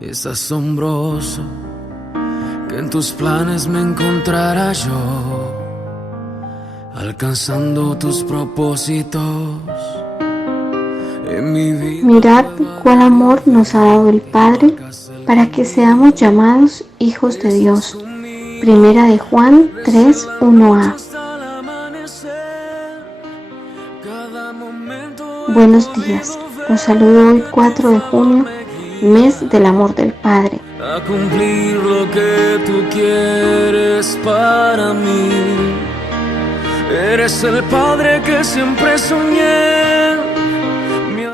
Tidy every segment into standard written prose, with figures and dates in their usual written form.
Es asombroso que en tus planes me encontrara yo, alcanzando tus propósitos en mi vida. Mirad cuál amor nos ha dado el Padre para que seamos llamados hijos de Dios. Primera de Juan 3:1a. Buenos días. Los saludo hoy 4 de junio, mes del amor del Padre. A cumplir lo que tú quieres para mí. Eres el Padre que siempre soñé.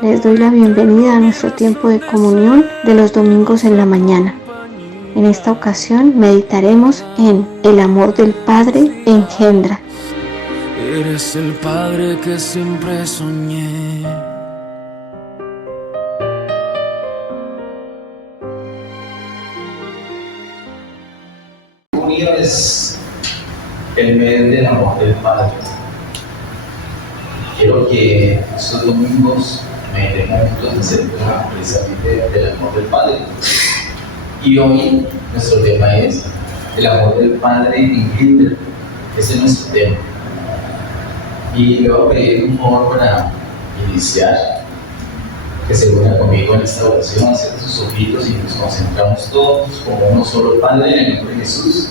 Les doy la bienvenida a nuestro tiempo de comunión de los domingos en la mañana. En esta ocasión meditaremos en el amor del Padre engendra. Eres el Padre que siempre soñé. Junio es el mes del amor del Padre. Quiero que estos domingos meditemos juntos acerca precisamente del amor del Padre. Y hoy nuestro tema es el amor del Padre engendra. Ese es nuestro tema. Y le voy a pedir un favor para iniciar, que se una conmigo en esta oración, cierre sus ojitos y nos concentramos todos como uno solo Padre en el nombre de Jesús.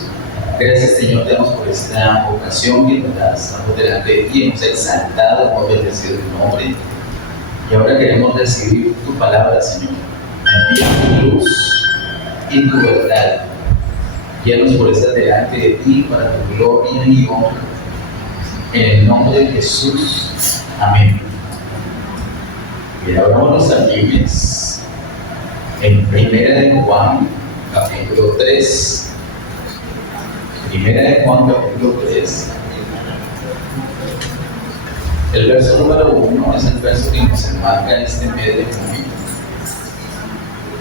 Gracias, Señor, te damos por esta ocasión que nos das. Estamos delante de ti, hemos exaltado, hemos bendecido tu nombre. Y ahora queremos recibir tu palabra, Señor. Envía tu luz y tu verdad. Guíanos por estar delante de ti para tu gloria y honra. En el nombre de Jesús. Amén. Bien, abramos nuestras Biblias en Primera de Juan, capítulo 3. Primera de Juan, capítulo 3. El verso número 1 es el verso que nos enmarca este mes de junio.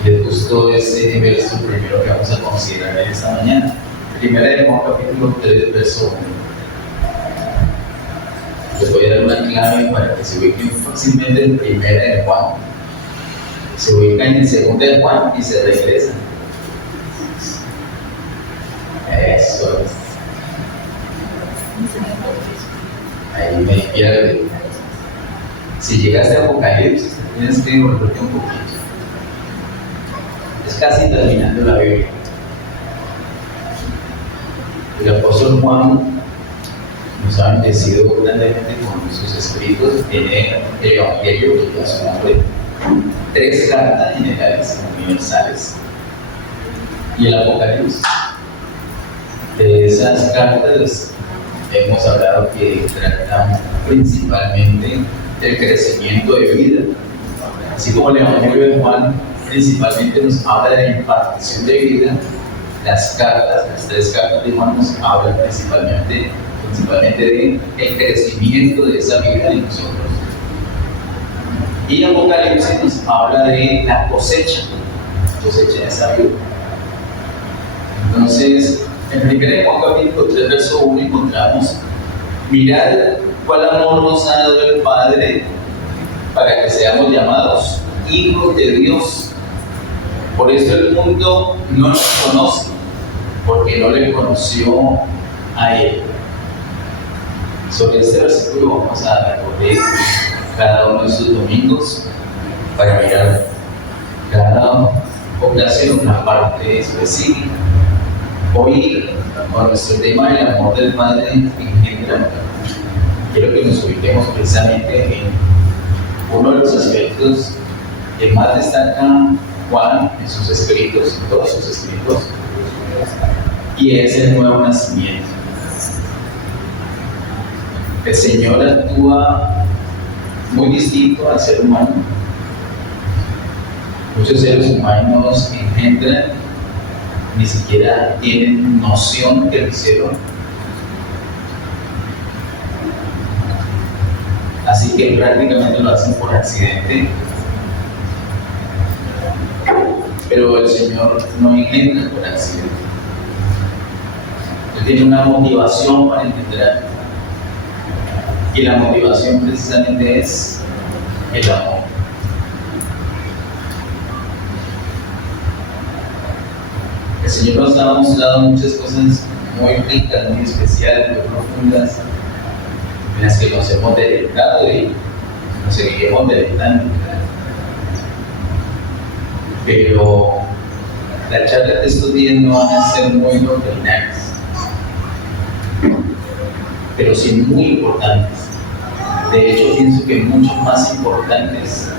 Les gustó ese verso primero que vamos a considerar en esta mañana. Primera de Juan, capítulo 3, verso 1. Les voy a dar una clave para que se ubiquen fácilmente en Primera de Juan. Se ubican en Segunda de Juan y se regresan. Eso es. Ahí me pierde. Si llegaste a Apocalipsis, tienes que volverte un poquito. Es casi terminando la Biblia. El apóstol Juan nos ha bendecido grandemente con sus escritos. Tiene el Evangelio, que lleva su nombre, 3 cartas generales universales y el Apocalipsis. De esas cartas hemos hablado que tratan principalmente del crecimiento de vida, así como el Evangelio de Juan principalmente nos habla de la impartición de vida. Las 3 cartas de Juan nos hablan principalmente del crecimiento de esa vida en nosotros. Y Apocalipsis nos habla de la cosecha de esa vida. Entonces, en 1 Juan capítulo 3, verso 1 encontramos: mirad cuál amor nos ha dado el Padre para que seamos llamados hijos de Dios. Por eso el mundo no nos conoce, porque no le conoció a Él. Sobre este versículo vamos a recorrer cada uno de estos domingos para mirar cada ocasión una parte específica. Hoy, con nuestro tema del amor del Padre engendra, quiero que nos ubiquemos precisamente en uno de los aspectos que más destaca Juan en sus escritos, en todos sus escritos, y es el nuevo nacimiento. El Señor actúa muy distinto al ser humano. Muchos seres humanos engendran, ni siquiera tienen noción que lo hicieron. Así que prácticamente lo hacen por accidente. Pero el Señor no engendra por accidente. Él tiene una motivación para engendrar. Y la motivación precisamente es el amor. El Señor nos ha mostrado muchas cosas muy ricas, muy especiales, muy profundas, en las que nos hemos deleitado y nos seguiremos deleitando. Pero las charlas de estos días no van a ser muy doctrinales, pero sí muy importantes. De hecho, pienso que mucho más importantes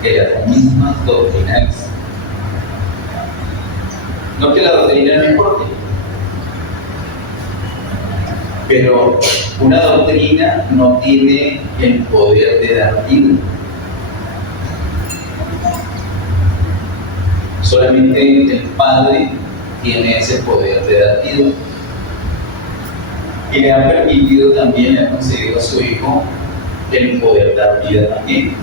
que las mismas doctrinales. No que la doctrina no importe, pero una doctrina no tiene el poder de dar vida. Solamente el Padre tiene ese poder de dar vida. Y le ha permitido también, le ha concedido a su Hijo el poder dar vida también.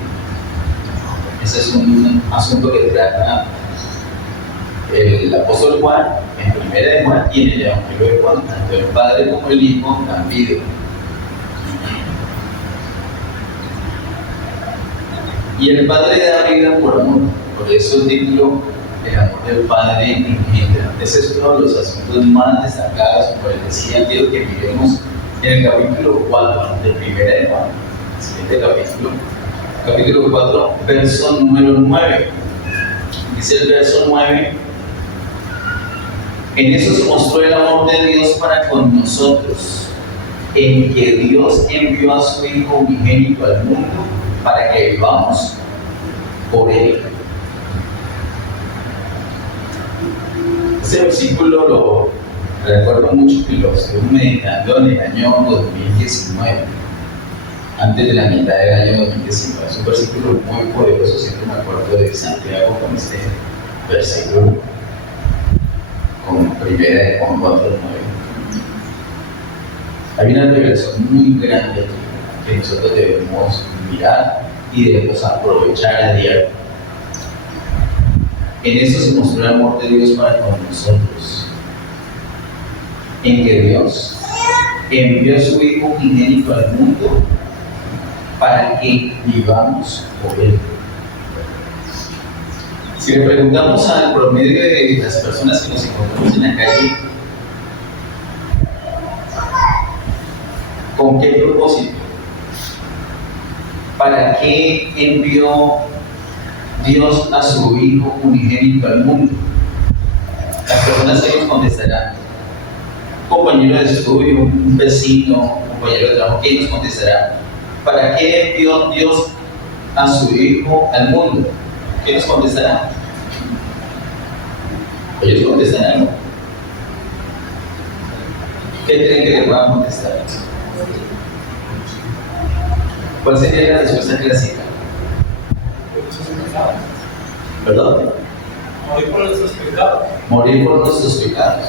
Ese es un asunto que trata el apóstol Juan en Primera de Juan y en el Evangelio de Juan. Tanto el Padre como el Hijo dan vida. Y el Padre da vida por amor. Por eso el título, el amor del Padre engendra. Ese es uno de los asuntos más destacados, como les decía, quiero que miremos en el capítulo 4 de Primera de Juan. El siguiente capítulo 4, verso número 9. Dice el verso 9: en eso se mostró el amor de Dios para con nosotros, en que Dios envió a su Hijo unigénito al mundo para que vivamos por Él. Ese versículo lo recuerdo mucho que lo estuve meditando en el año 2019, antes de la mitad del año 2019. Es un versículo muy poderoso, siempre me acuerdo de Santiago con este versículo, con Primera de Juan 4:9. Hay una revelación muy grande que nosotros debemos mirar y debemos aprovechar a diario. En eso se mostró el amor de Dios para con nosotros, en que Dios envió a su Hijo unigénito al mundo para que vivamos por Él. Si le preguntamos al promedio de las personas que nos encontramos en la calle, ¿con qué propósito? ¿Para qué envió Dios a su Hijo unigénito al mundo? Las personas que nos contestarán, un compañero de estudio, un vecino, un compañero de trabajo, ¿quién nos contestará? ¿Para qué envió Dios a su Hijo al mundo? ¿Qué nos contestará? Ellos contestarán, ¿no? ¿Qué creen que les van a contestar? ¿Cuál sería la respuesta clásica? ¿Perdón? Morir por nuestros pecados. Morir por nuestros pecados.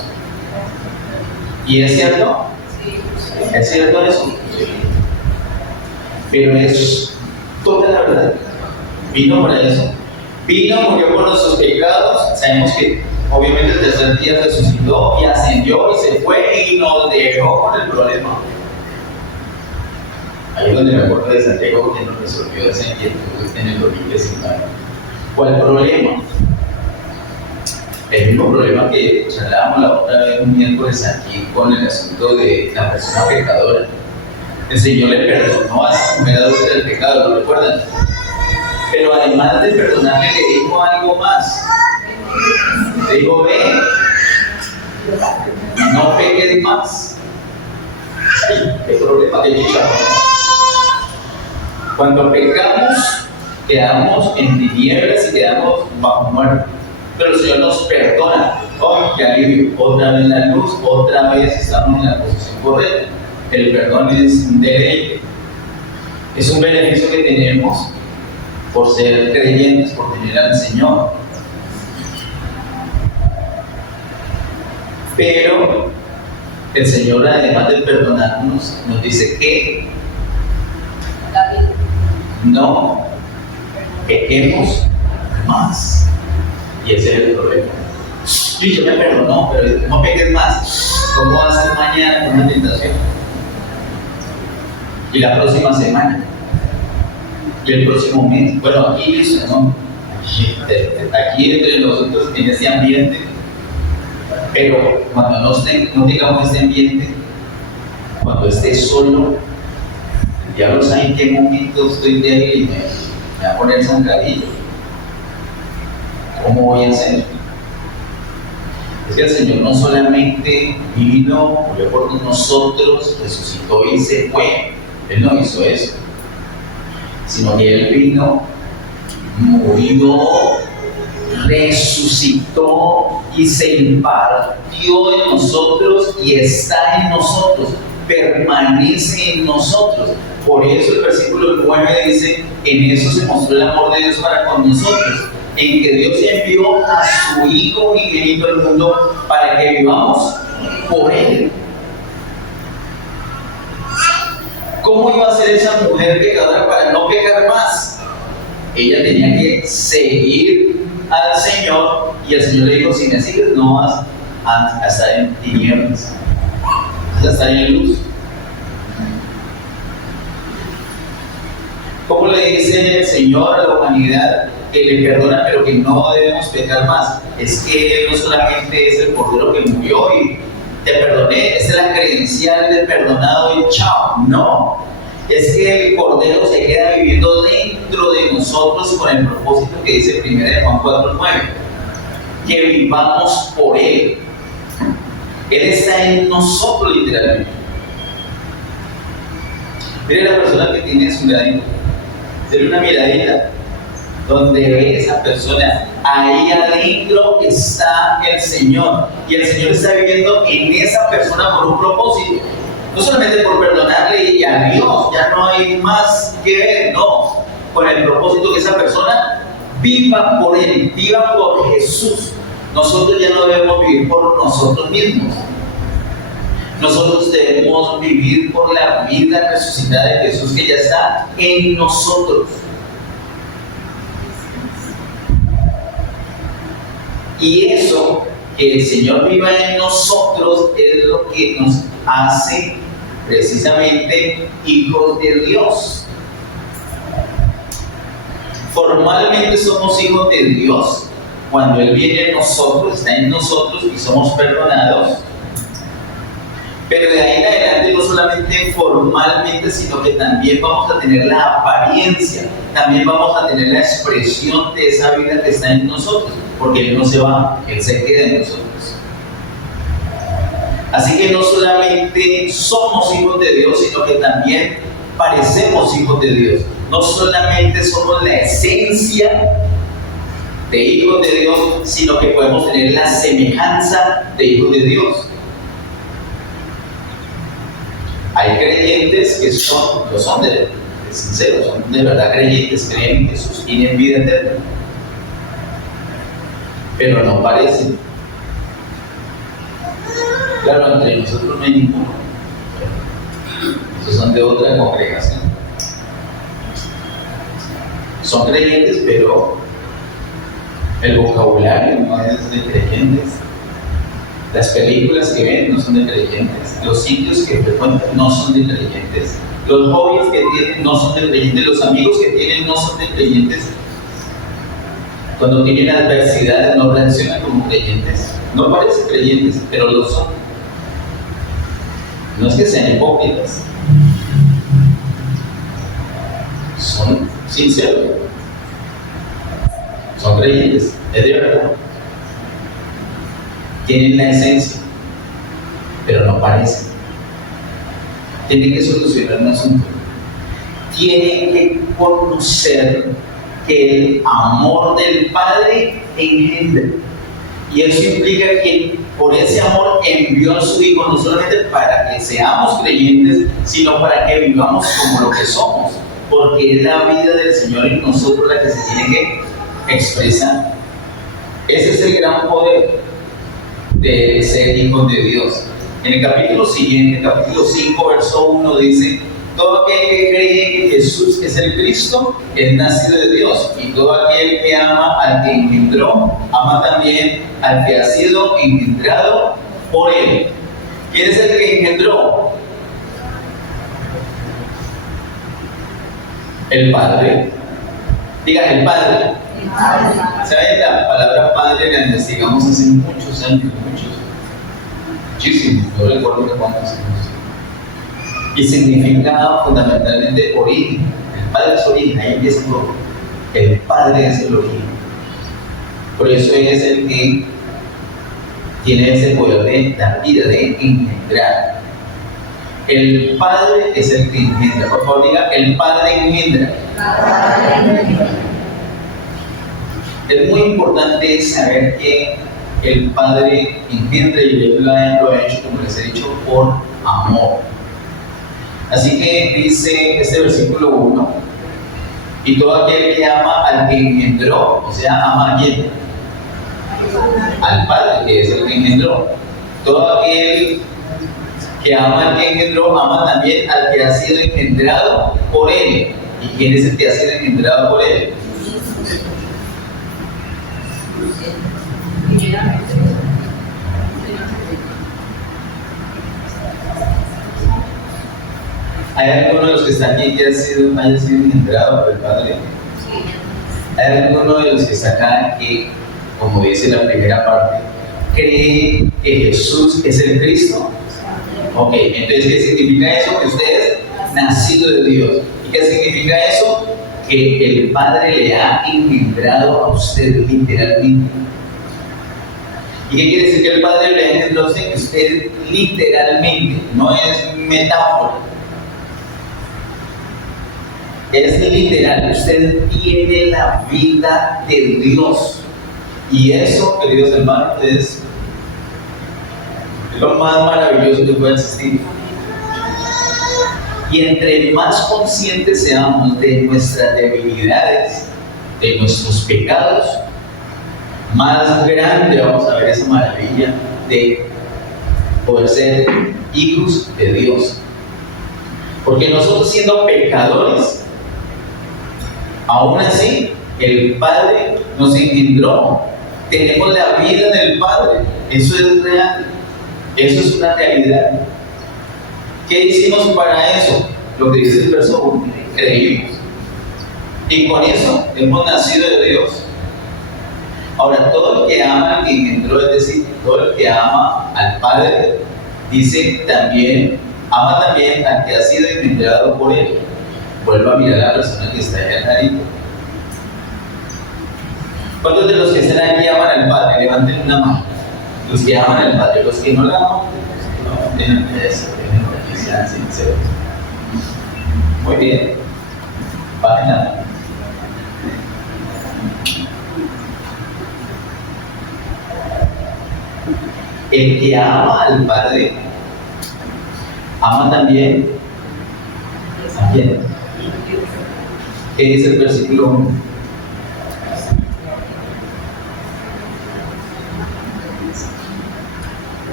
¿Y es cierto? Sí. ¿Es cierto eso? Sí. Pero es toda la verdad. Vino para eso. Vino, murió por nuestros pecados. Sabemos que obviamente el tercer día resucitó y ascendió y se fue y nos dejó con el problema. Ahí es donde me acuerdo de Santiago que nos resolvió esa inquietud en el 2019. ¿Cuál problema? El mismo problema que charlábamos la otra vez un miércoles aquí con el asunto de la persona pecadora. El Señor le perdonó a esa mujer adulta del pecado, ¿lo recuerdan? Pero además de perdonarle, le dijo algo más. Le dijo: ve, no peques más. ¿Qué problema de chicharrón? Cuando pecamos, quedamos en tinieblas y quedamos bajo muerte. Pero el Señor nos perdona. ¡Oh, qué alivio! Otra vez la luz, otra vez estamos en la posición correcta. El perdón es un deleite. Es un beneficio que tenemos por ser creyentes, por tener al Señor. Pero el Señor, además de perdonarnos, nos dice que no pequemos más. Y ese es el problema. Sí, yo me perdono, pero no peques más. ¿Cómo va a ser mañana con una tentación? Y la próxima semana. Y el próximo mes. Bueno, aquí, ¿no? Aquí entre nosotros, en ese ambiente, Pero cuando no tengamos este ambiente, cuando esté solo, el diablo sabe en qué momento estoy débil y me va a poner zancadillo. ¿Cómo voy a hacer? Es que el Señor no solamente vino, murió por nosotros, resucitó y se fue. Él no hizo eso, sino que Él vino, murió, resucitó y se impartió en nosotros y está en nosotros, permanece en nosotros. Por eso el versículo 9 dice: en eso se mostró el amor de Dios para con nosotros, en que Dios envió a su Hijo unigénito al mundo para que vivamos por Él. ¿Cómo iba a ser esa mujer pecadora para no pecar más? Ella tenía que seguir al Señor, y el Señor le dijo: si me sigues no vas a estar en tinieblas, vas a estar en luz. ¿Cómo le dice el Señor a la humanidad que le perdona pero que no debemos pecar más? Es que Él no solamente es el Cordero que murió y te perdoné, esa es la credencial del perdonado y chao. No, es que el Cordero se queda viviendo dentro de nosotros con el propósito que dice 1 Juan 4:9, que vivamos por Él. Él está en nosotros literalmente. Mire la persona que tiene su miradita, denle una miradita donde ve esa persona, ahí adentro está el Señor, y el Señor está viviendo en esa persona por un propósito, no solamente por perdonarle y a Dios, ya no hay más que ver, no, con el propósito que esa persona viva por Él, viva por Jesús. Nosotros ya no debemos vivir por nosotros mismos, nosotros debemos vivir por la vida resucitada de Jesús que ya está en nosotros. Y eso, que el Señor viva en nosotros, es lo que nos hace precisamente hijos de Dios. Formalmente somos hijos de Dios cuando Él viene en nosotros, está en nosotros y somos perdonados. Pero de ahí en adelante no solamente formalmente, sino que también vamos a tener la apariencia, también vamos a tener la expresión de esa vida que está en nosotros, porque Él no se va, Él se queda en nosotros. Así que no solamente somos hijos de Dios, sino que también parecemos hijos de Dios. No solamente somos la esencia de hijos de Dios, sino que podemos tener la semejanza de hijos de Dios. Hay creyentes que son sinceros, son de verdad creyentes, creen que Jesús tiene vida eterna, pero no parecen. Claro, entre nosotros no hay ninguno. Esos son de otra congregación. Son creyentes, pero el vocabulario no es de creyentes. Las películas que ven no son de creyentes. Los sitios que frecuentan no son de creyentes. Los hobbies que tienen no son de creyentes. Los amigos que tienen no son de creyentes. Cuando tienen adversidades no reaccionan como creyentes. No parecen creyentes, pero lo son. No es que sean hipócritas. Son sinceros. Son creyentes. Es de verdad. Tienen la esencia, pero no parecen. Tienen que solucionar un asunto. Tienen que conocer que el amor del Padre engendra. Y eso implica que por ese amor envió a su Hijo, no solamente para que seamos creyentes, sino para que vivamos como lo que somos. Porque es la vida del Señor en nosotros la que se tiene que expresar. Ese es el gran poder de ser hijos de Dios. En el capítulo siguiente, capítulo 5, verso 1 dice: todo aquel que cree que Jesús es el Cristo es nacido de Dios, y todo aquel que ama al que engendró, ama también al que ha sido engendrado por Él. ¿Quién es el que engendró? El Padre. Diga, el Padre. ¿Saben? La palabra Padre la investigamos hace muchos años, muchísimos, no recuerdo de cuántos años. Y significa fundamentalmente origen. El Padre es origen, ahí empieza todo. El Padre es el origen. Por eso Él es el que tiene ese poder de dar vida, de engendrar. El Padre es el que engendra. Por favor, diga, el Padre engendra. Es muy importante saber que el Padre engendra, y Él lo ha hecho, como les he dicho, por amor. Así que dice este versículo 1, y todo aquel que ama al que engendró, o sea, ama a quién? Al Padre, que es el que engendró. Todo aquel que ama al que engendró, ama también al que ha sido engendrado por Él. ¿Y quién es el que ha sido engendrado por Él? ¿Hay alguno de los que están aquí que haya sido engendrado por el Padre? ¿Hay alguno de los que está acá que, como dice la primera parte, cree que Jesús es el Cristo? Ok, entonces, ¿qué significa eso? Que usted es nacido de Dios. ¿Y qué significa eso? Que el Padre le ha engendrado a usted literalmente. ¿Y qué quiere decir que el Padre le ha engendrado a usted? Que usted literalmente, no es metáfora. Es literal, usted tiene la vida de Dios. Y eso, queridos hermanos, es lo más maravilloso que puede existir. Y entre más conscientes seamos de nuestras debilidades, de nuestros pecados, más grande vamos a ver esa maravilla de poder ser hijos de Dios. Porque nosotros, siendo pecadores, aún así, el Padre nos engendró. Tenemos la vida del Padre. Eso es real. Eso es una realidad. ¿Qué hicimos para eso? Lo que dice el verso 1. Creímos. Y con eso hemos nacido de Dios. Ahora, todo el que ama al que engendró, es decir, todo el que ama al Padre, dice también, ama también al que ha sido engendrado por Él. Vuelvo a mirar a la persona que está allá al ladito. ¿Cuántos de los que están aquí aman al Padre? Levanten una mano. Los que aman al Padre, los que no la aman, no, tienen eso, que sean sinceros. Muy bien. Bajen la mano. El que ama al Padre, ama también a quién. ¿Qué dice el versículo 1?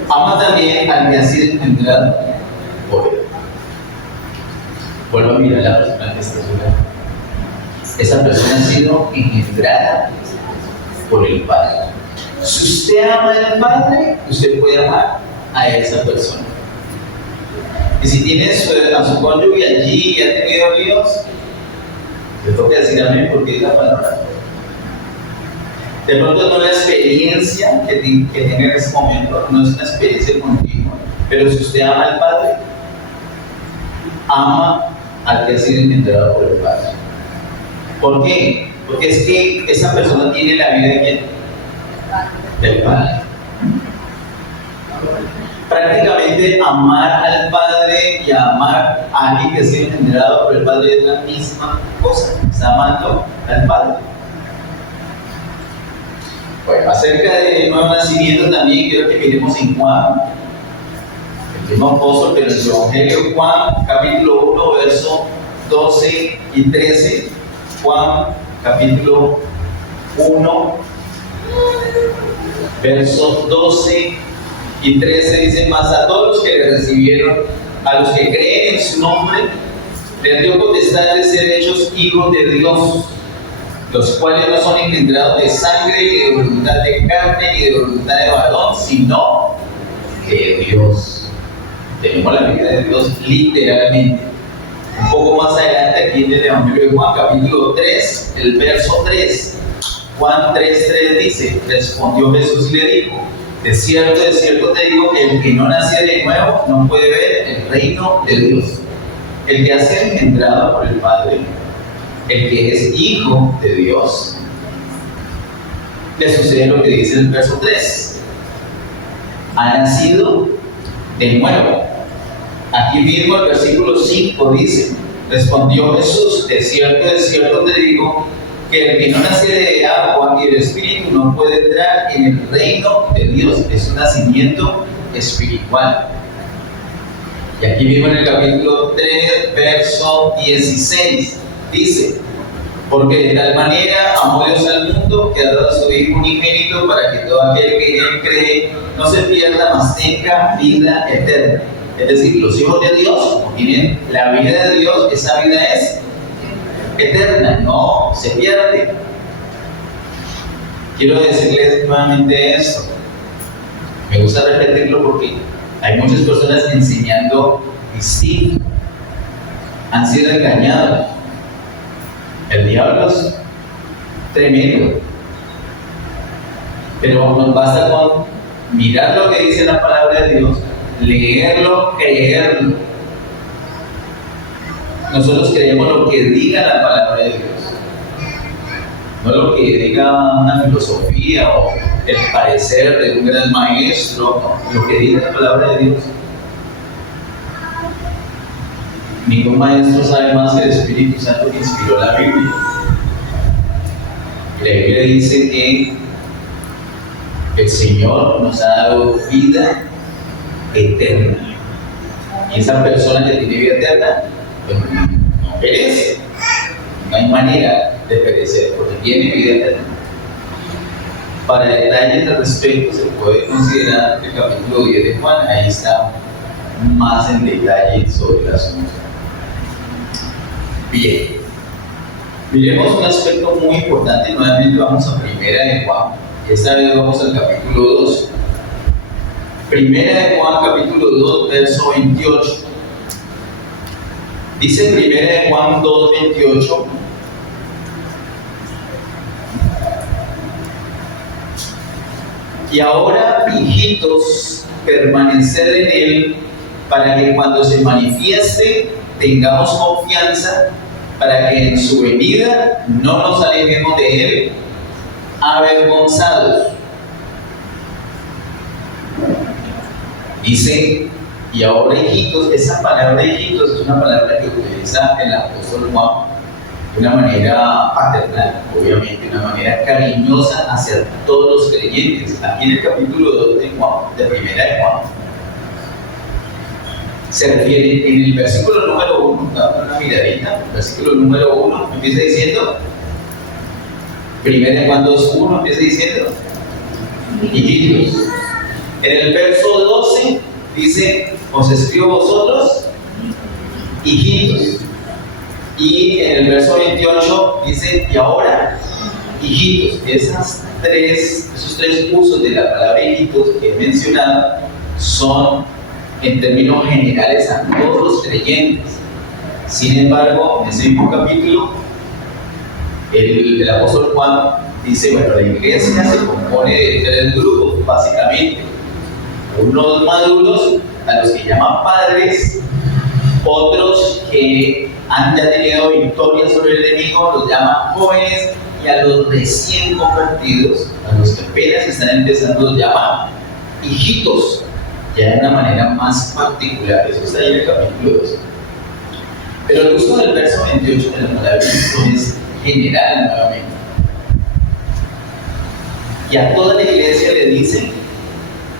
Ama también al que ha sido engendrado por Él. Vuelvo a mirar a la persona que está a su lado. Esa persona ha sido engendrada por el Padre. Si usted ama al Padre, usted puede amar a esa persona. Y si tiene a su cónyuge allí y ha tenido líos, le toca decir amén porque es la palabra. De pronto no la experiencia que tenga en ese momento, no es una experiencia continua, pero si usted ama al Padre, ama al que ha sido engendrado por el Padre. ¿Por qué? Porque es que esa persona tiene la vida de ¿quién? Del Padre. Prácticamente amar al Padre y amar a alguien que ha sido engendrado por el Padre es la misma cosa. Está amando al Padre. Bueno, acerca del nuevo nacimiento también quiero que miremos en Juan, el mismo apóstol, pero en su Evangelio, Juan, capítulo 1, verso 12 y 13. Juan, capítulo 1, versos 12 y 13 dice: más a todos los que le recibieron, a los que creen en su nombre, les dio potestad de ser hechos hijos de Dios, los cuales no son engendrados de sangre, ni de voluntad de carne, ni de voluntad de varón, sino de Dios. Tenemos la vida de Dios literalmente. Un poco más adelante, aquí en el Evangelio de Juan, capítulo 3, el verso 3. Juan 3:3 dice: respondió Jesús y le dijo: de cierto te digo que el que no naciera de nuevo no puede ver el reino de Dios. El que ha sido engendrado por el Padre, el que es hijo de Dios, le sucede lo que dice el verso 3. Ha nacido de nuevo. Aquí mismo el versículo 5 dice: respondió Jesús, de cierto te digo, que el que no naciere de agua y del Espíritu no puede entrar en el reino de Dios. Es un nacimiento espiritual. Y aquí mismo en el capítulo 3, verso 16, dice: porque de tal manera amó Dios al mundo que ha dado a su Hijo unigénito para que todo aquel que en él cree no se pierda, mas tenga vida eterna. Es decir, los hijos de Dios tienen la vida de Dios, esa vida es eterna, no se pierde. Quiero decirles nuevamente esto. Me gusta repetirlo porque hay muchas personas enseñando distinto. Han sido engañados. El diablo es tremendo. Pero nos basta con mirar lo que dice la palabra de Dios, leerlo, creerlo. Nosotros creemos lo que diga la palabra de Dios, no lo que diga una filosofía o el parecer de un gran maestro, no, lo que diga la palabra de Dios. Ningún maestro sabe más que el Espíritu Santo que inspiró la Biblia. Y la Biblia dice que el Señor nos ha dado vida eterna. Y esa persona que tiene vida eterna, pues, no perece. No hay manera de perecer, porque tiene vida eterna. Para detalles al respecto, se puede considerar el capítulo 10 de Juan. Ahí está más en detalle sobre el asunto. Bien, miremos un aspecto muy importante. Nuevamente vamos a Primera de Juan. Esta vez vamos al capítulo 2. Primera de Juan, capítulo 2, verso 28. Dice Primera de Juan 2, 28. Y ahora, hijitos, permaneced en él, para que cuando se manifieste tengamos confianza, para que en su venida no nos alejemos de él avergonzados. Dice, y ahora hijitos, esa palabra hijitos es una palabra que utiliza el apóstol Juan de una manera paternal, obviamente, de una manera cariñosa hacia todos los creyentes. Aquí en el capítulo 2 de Juan, de Primera de Juan, se refiere en el versículo número 1, dando una miradita, versículo número 1, empieza diciendo, Primera de Juan 2:1 empieza diciendo, hijitos. En el verso 12 dice, os escribo vosotros, hijitos. Y en el verso 28 dice, y ahora, hijitos. Esos tres usos de la palabra hijitos que he mencionado son en términos generales a todos los creyentes. Sin embargo, en ese mismo capítulo, el apóstol Juan dice, bueno, la iglesia se compone de tres grupos, básicamente. Unos maduros, a los que llaman padres, otros que han ya tenido victoria sobre el enemigo, los llaman jóvenes, y a los recién convertidos, a los que apenas están empezando, los llaman hijitos, ya de una manera más particular. Eso está ahí en el capítulo 2. Pero el uso del verso 28 de la palabra es general nuevamente. Y a toda la iglesia le dice,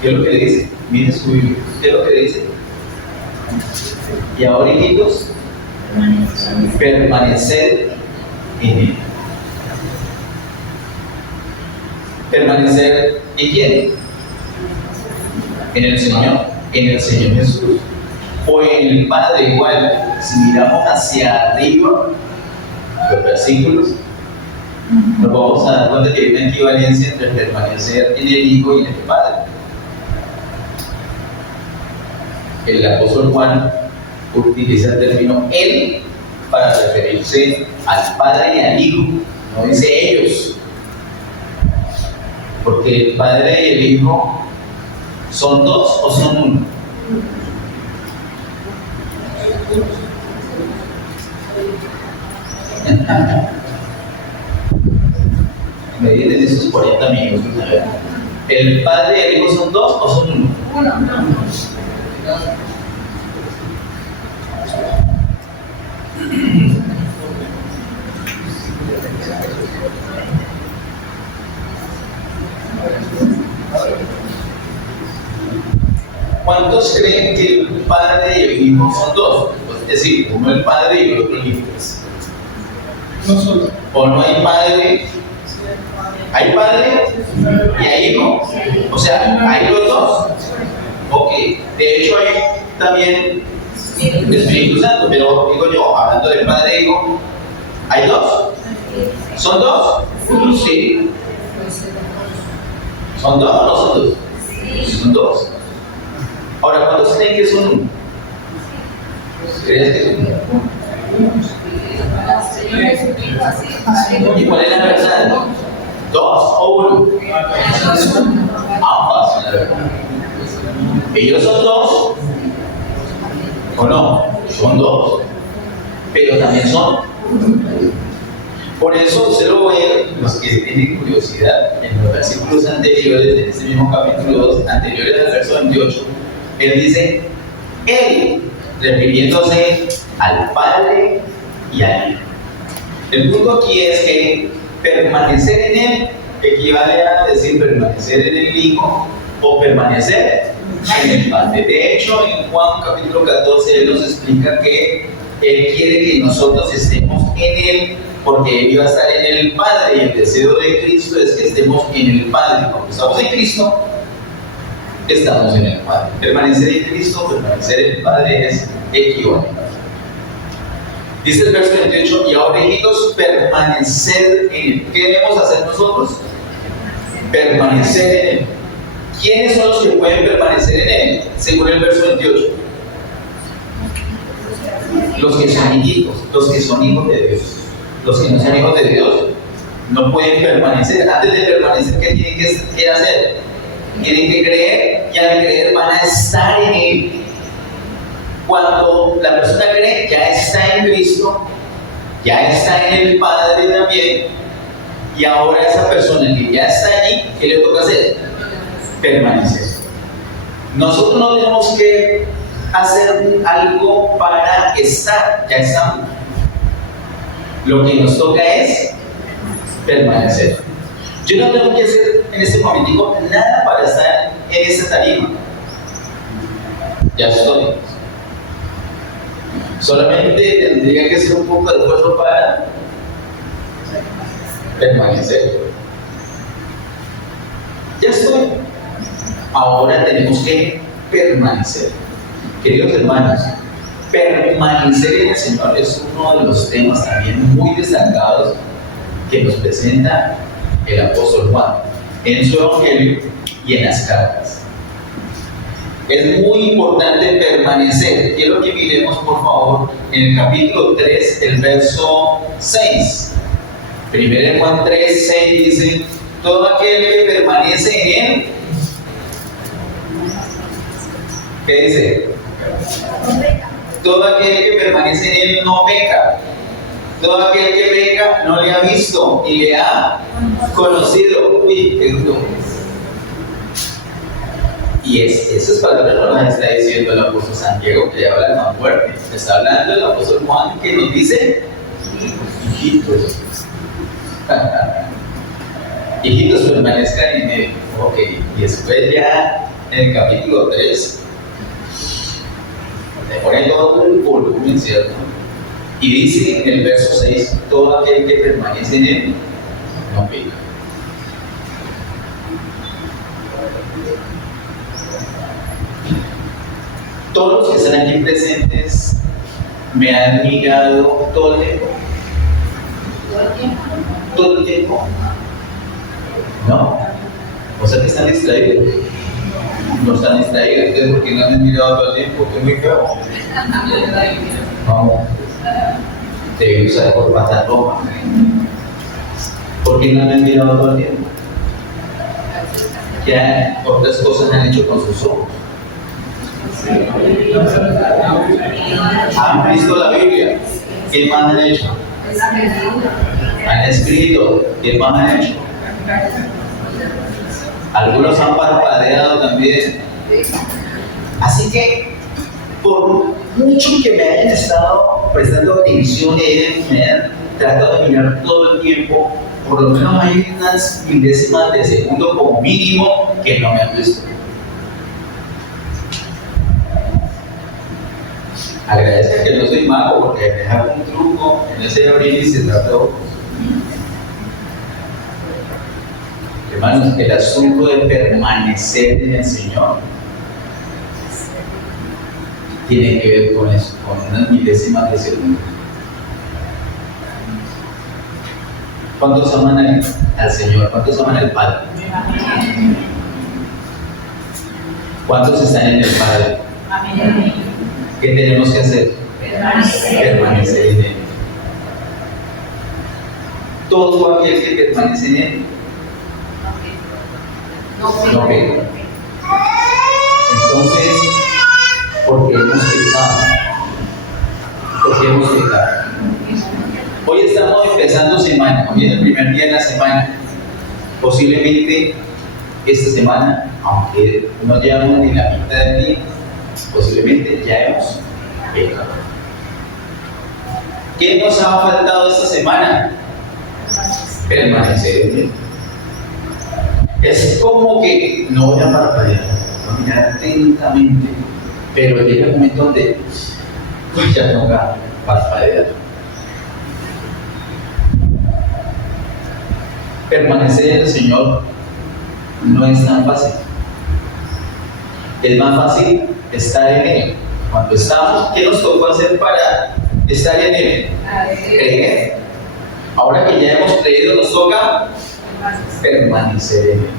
¿qué es lo que le dice? Miren su Biblia, ¿qué es lo que le dice? Y ahora, hijitos, permanecer en él. ¿Permanecer en quién? En el Señor Jesús. O en el Padre igual. Si miramos hacia arriba, los versículos, nos vamos a dar cuenta que hay una equivalencia entre permanecer en el Hijo y en el Padre. El apóstol Juan utiliza el término él para referirse al Padre y al Hijo, no dice ellos, porque el Padre y el Hijo ¿Son dos o son uno? Me dicen esos 40 minutos. A ver. ¿El Padre y el Hijo son dos o son uno? ¿Cuántos creen que el Padre y el Hijo son dos? Es decir, uno el Padre y el otro el Hijo. No solo. ¿O no hay Padre? ¿Hay Padre y hay Hijo? O sea, ¿hay los dos? Ok. De hecho, hay también el Espíritu Santo, pero digo yo, hablando del Padre e Hijo, ¿hay dos? ¿Son dos? Sí. ¿Son dos o no son dos? Son dos. Ahora, ¿cuántos creen que son uno? ¿Crees que son uno? ¿Y cuál es la verdad? ¿Dos o uno? Ambas son la verdad. ¿Ellos son dos? ¿O no? Son dos. Pero también son. Por eso usted lo ve, los que tienen curiosidad, en los versículos anteriores, en este mismo capítulo 2, anteriores al verso 28, él dice, él, refiriéndose al Padre y al Hijo. El punto aquí es que permanecer en él equivale a decir permanecer en el Hijo o permanecer en el Padre. De hecho, en Juan capítulo 14, él nos explica que él quiere que nosotros estemos en él porque él iba a estar en el Padre y el deseo de Cristo es que estemos en el Padre. Cuando estamos en Cristo, estamos en el Padre. Permanecer en Cristo, permanecer en el Padre es equivalente. Dice el verso 28, y ahora hijitos, permanecer en él. ¿Qué debemos hacer nosotros? Permanecer en él. ¿Quiénes son los que pueden permanecer en él? Según el verso 28. Los que son hijitos, los que son hijos de Dios. Los que no son hijos de Dios no pueden permanecer. Antes de permanecer, ¿qué tienen que hacer? Tienen que creer, y al creer van a estar en él. Cuando la persona cree, ya está en Cristo, ya está en el Padre también, y ahora esa persona que ya está allí, ¿qué le toca hacer? Permanecer. Nosotros no tenemos que hacer algo para estar, ya estamos. Lo que nos toca es permanecer. Yo no tengo que hacer en este momentico nada para estar en esta tarima. Ya estoy. Solamente tendría que hacer un poco de esfuerzo para permanecer. Ya estoy. Ahora tenemos que permanecer. Queridos hermanos, permanecer en el Señor es uno de los temas también muy destacados que nos presenta el apóstol Juan en su evangelio y en las cartas. Es muy importante permanecer. Quiero que miremos, por favor, en el capítulo 3, el verso 6. Primero Juan 3, 6 dice: todo aquel que permanece en él, ¿qué dice? Todo aquel que permanece en él no peca. Todo aquel que peca no le ha visto y le ha conocido. Uy, qué duro. Y esas palabras no las está diciendo el apóstol Santiago, que le habla tan fuerte. Está hablando el apóstol Juan, que nos dice: hijitos. Hijitos, permanezcan en él. Ok, y después ya en el capítulo 3 le pone todo el volumen, ¿cierto? Y dice en el verso 6: todo aquel que permanece en él no peca. Todos los que están aquí presentes me han mirado todo el tiempo. Todo el tiempo. ¿No? O sea que están distraídos. No están distraídos. Entonces, ¿por qué no me han mirado todo el tiempo? Que es muy feo. No. Debe usar corbata roja. ¿Por qué no me han mirado todo el tiempo? ¿qué otras cosas han hecho con sus ojos? ¿Han visto la Biblia? ¿Qué más han hecho? Han escrito. ¿Qué más han hecho? Algunos han parpadeado también. Así que, por mucho que me hayan estado prestando atención y me hayan tratado de mirar todo el tiempo, por lo menos hay unas milésimas de segundo como mínimo que no me han visto. Agradezco que no soy mago porque dejar un truco en ese abrir y cerrar de ojos. Hermanos, el asunto de permanecer en el Señor tiene que ver con eso, con unas milésimas de segundo. ¿Cuántos aman al Señor? ¿Cuántos aman al Padre? ¿Cuántos están en el Padre? ¿Qué tenemos que hacer? Permanecer en Él. Todo aquel que permanece en Él no peca. Entonces, ¿por qué hemos pecado? ¿Por qué hemos pecado? Hoy estamos empezando semana, hoy es el primer día de la semana. Posiblemente esta semana, aunque no llevamos ni la mitad del día, posiblemente ya hemos pecado. ¿Qué nos ha faltado esta semana? Permanecer en Él. Es como que no voy a parpadear, voy a mirar atentamente, pero llega un momento donde pues ya toca parpadear. Permanecer en el Señor no es tan fácil. Es más fácil estar en Él. Cuando estamos, ¿qué nos tocó hacer para estar en Él? Creer. Ahora que ya hemos creído, nos toca permanecer en Él.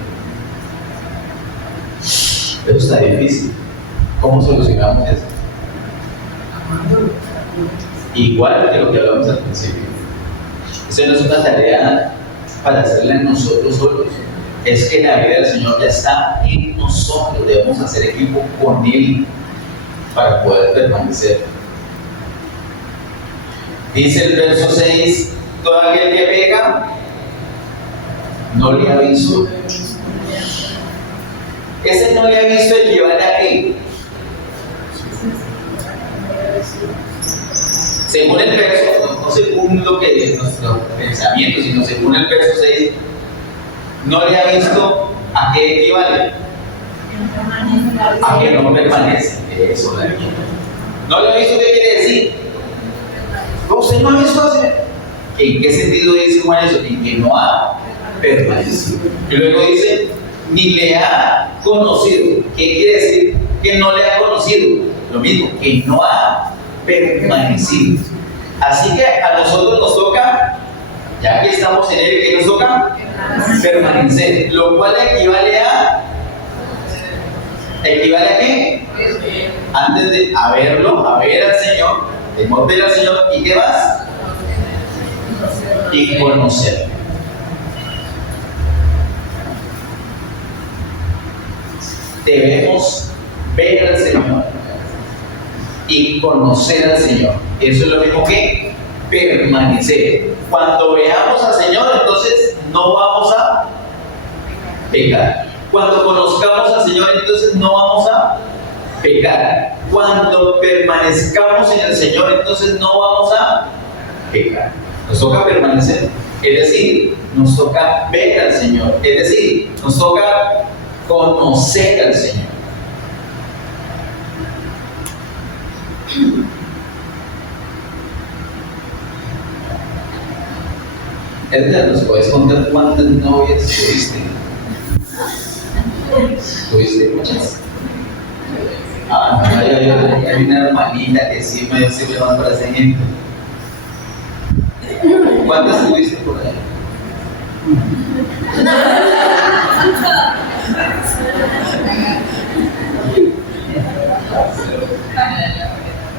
Eso está difícil. ¿Cómo solucionamos eso? Igual que lo que hablamos al principio. Eso no es una tarea para hacerla en nosotros solos. Es que la vida del Señor ya está en nosotros. Debemos hacer equipo con Él para poder permanecer. Dice el verso 6: todo aquel que peca no le ha visto. Ese no le ha visto equivale a qué. Según el verso, no según lo que nuestro pensamiento, sino según el verso 6, no le ha visto a qué equivale. A que no permanece. Eso la vida. No le ha visto, ¿qué quiere decir? ¿Usted no ha visto hacer? ¿En qué sentido dice Juan eso? En que no ha permanecido. Y luego dice, ni le ha conocido. ¿Qué quiere decir? Que no le ha conocido. Lo mismo, que no ha permanecido. Así que a nosotros nos toca, ya que estamos en Él, ¿qué nos toca? Permanecer. Lo cual equivale a qué? Antes de verlo, a ver al Señor, debemos ver al Señor, ¿y qué más? Y conocerlo. Debemos ver al Señor y conocer al Señor. Eso es lo mismo que permanecer. Cuando veamos al Señor, entonces no vamos a pecar. Cuando conozcamos al Señor, entonces no vamos a pecar. Cuando permanezcamos en el Señor, entonces no vamos a pecar. Nos toca permanecer, es decir, nos toca ver al Señor, es decir, nos toca conocer al Señor. Edgar, ¿nos puedes contar cuántas novias tuviste? ¿Tuviste muchas? Ah, no, hay una hermanita que sí me va para ese ejemplo. ¿Cuántas tuviste por ahí?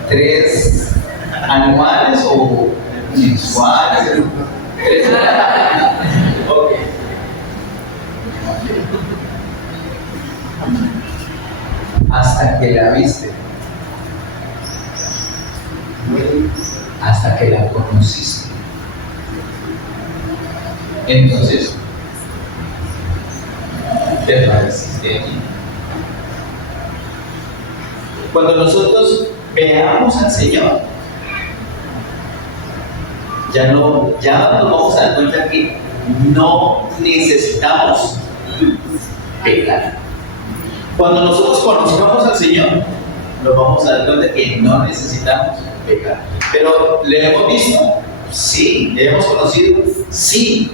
¿3 anuales o mensuales? 3. Ok. hasta que la viste, hasta que la conociste. Entonces, te pareciste a mí. Cuando nosotros veamos al Señor, ya nos vamos a dar cuenta que no necesitamos pecar. Cuando nosotros conozcamos al Señor, nos vamos a dar cuenta que no necesitamos pecar. Pero ¿le hemos visto? Sí. ¿Le hemos conocido? Sí.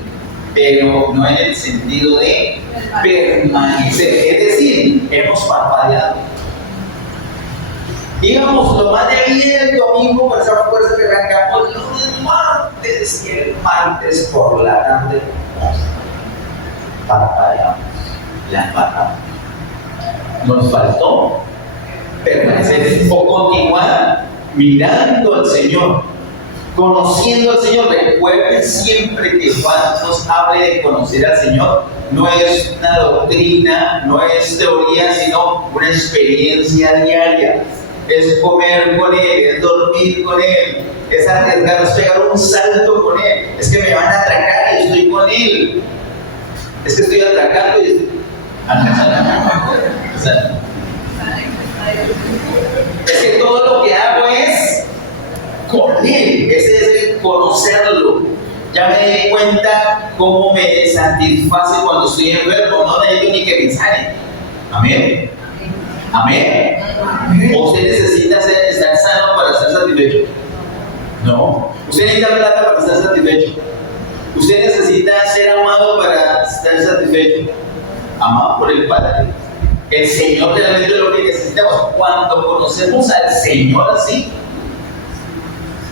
Pero no en el sentido de permanecer. Es decir, hemos parpadeado. Íbamos lo más de bien el domingo por esa fuerza que arrancamos los martes, y el martes por la tarde parpadeamos, la embarramos. Nos faltó permanecer o continuar mirando al Señor, conociendo al Señor. Recuerden siempre que cuando nos hable de conocer al Señor, no es una doctrina, no es teoría, sino una experiencia diaria. Es comer con Él, es dormir con Él, es arriesgar, es pegar un salto con Él. Es que me van a atracar y estoy con Él. Es que estoy atracando y estoy... Es que todo lo que hago es con Él. Ese es el conocerlo. Ya me di cuenta cómo me satisface cuando estoy enfermo. No necesito ni que me sane. Amén. Amén. ¿O usted necesita estar sano para estar satisfecho? No. ¿Usted necesita plata para estar satisfecho? ¿Usted necesita ser amado para estar satisfecho? Amado por el Padre. El Señor realmente es lo que necesitamos. Cuando conocemos al Señor así,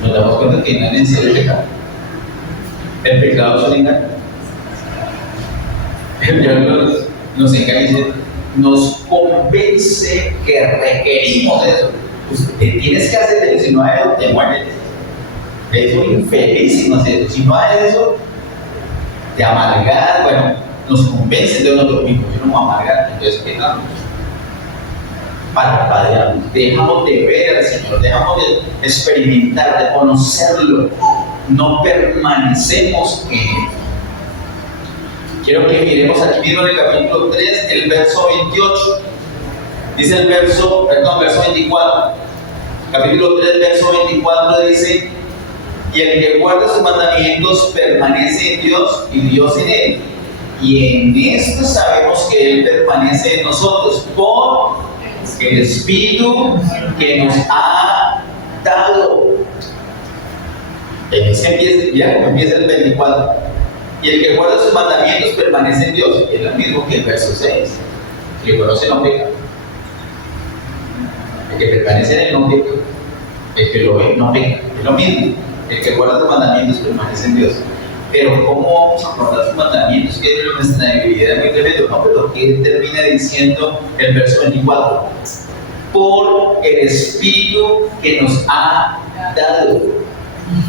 nos damos cuenta que no es necesario el pecado. El pecado es un engaño. El diablo nos engaña y dice, nos convence que requerimos eso. Pues te tienes que hacer eso, si no hay eso, te mueres. Es muy infeliz si no haces eso. Si no haces eso, te amargas. Bueno, nos convence de nosotros mismos. Yo no me voy a amargar, entonces pecamos. Parpadeamos, dejamos de ver al Señor, dejamos de experimentar, de conocerlo. No permanecemos en Él. Quiero que miremos aquí mismo en el capítulo 3, el verso 28. Dice el verso 24. Capítulo 3, verso 24 dice: y el que guarda sus mandamientos permanece en Dios y Dios en él. Y en esto sabemos que Él permanece en nosotros por el Espíritu que nos ha dado. Es que empieza el 24. Y el que guarda sus mandamientos permanece en Dios. Y es lo mismo que el verso 6. El que conoce no peca. El que permanece en él no peca. El que lo ve no peca. Es lo mismo. El que guarda sus mandamientos permanece en Dios. Pero ¿cómo guardar sus mandamientos? Que es nuestra debilidad muy tremendo. No, pero ¿qué termina diciendo el verso 24? Por el Espíritu que nos ha dado.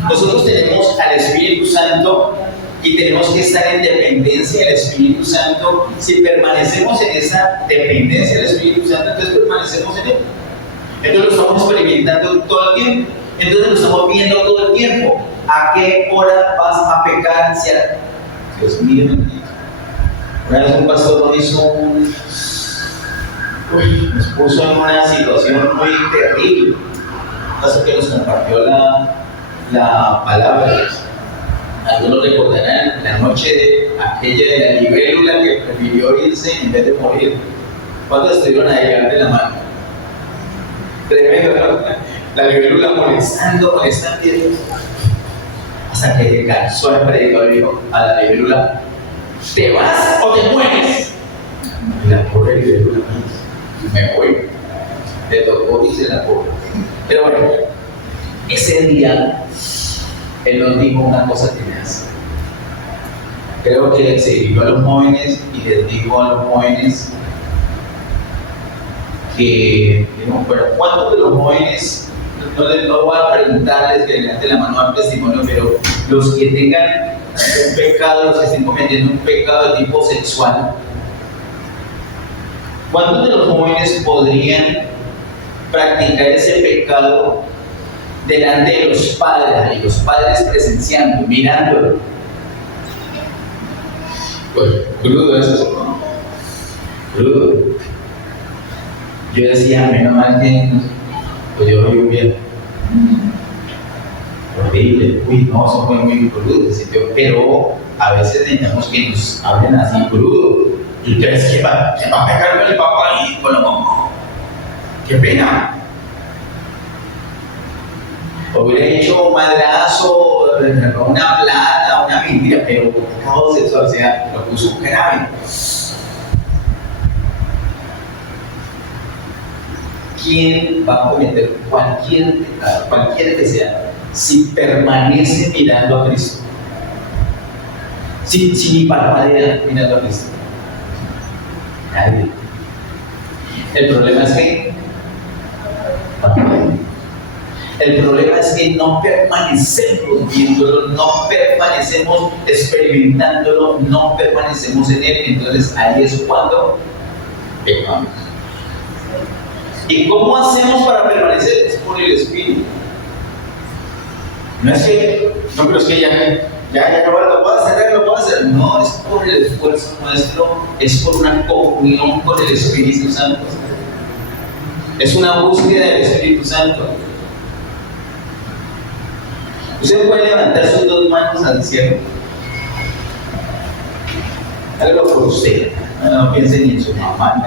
Nosotros tenemos al Espíritu Santo y tenemos que estar en dependencia del Espíritu Santo. Si permanecemos en esa dependencia del Espíritu Santo, entonces permanecemos en Él. Entonces lo estamos experimentando todo el tiempo. Entonces lo estamos viendo todo el tiempo. ¿A qué hora vas a pecar? Dios mío, bendito. Una vez un pastor nos puso en una situación muy terrible. Pastor que nos compartió la palabra. Algunos recordarán la noche de aquella de la libélula que prefirió irse en vez de morir. ¿Cuándo estuvieron a llegar de la mano? Tremendo, ¿no? La libélula molestando. Hasta que cansó el predicador y dijo a la libélula: ¿te vas o te mueres? Y la pobre libélula: me voy. Le tocó irse la pobre. Pero bueno, ese día Él nos dijo una cosa que me hace. Creo que se dirigió a los jóvenes y les dijo a los jóvenes que, bueno, ¿cuántos de los jóvenes, no voy a preguntarles que levanten la mano al testimonio, pero los que tengan un pecado, los que estén cometiendo un pecado de tipo sexual, ¿Cuántos de los jóvenes podrían practicar ese pecado delante de los padres, y los padres presenciando, mirándolo? Pues, crudo eso, ¿no? Crudo. Yo decía, menos mal que pues yo lo vi bien. Horrible, uy, no, eso fue muy crudo ese sitio, pero a veces necesitamos que nos hablen así crudo. Y ustedes, ¿qué va a pegar con el papá y con la mamá? ¡Qué pena! Hubiera hecho un madrazo, una plata, una mentira, pero pecado sexual, o sea, lo puso grave. ¿Quién va a cometer cualquier pecado, cualquiera que sea, si permanece mirando a Cristo? Si ni parpadea mirando a Cristo. Nadie. El problema es que el problema es que no permanecemos viéndolo, no permanecemos experimentándolo, no permanecemos en él. Entonces ahí es cuando pecamos. ¿Y cómo hacemos para permanecer? Es por el Espíritu. No es que, no, pero es que ya lo puedo hacer. No, es por el esfuerzo nuestro, es por una comunión con el Espíritu Santo. Es una búsqueda del Espíritu Santo. Usted puede levantar sus dos manos al cielo. Hágalo por usted. No piense ni en su mamá.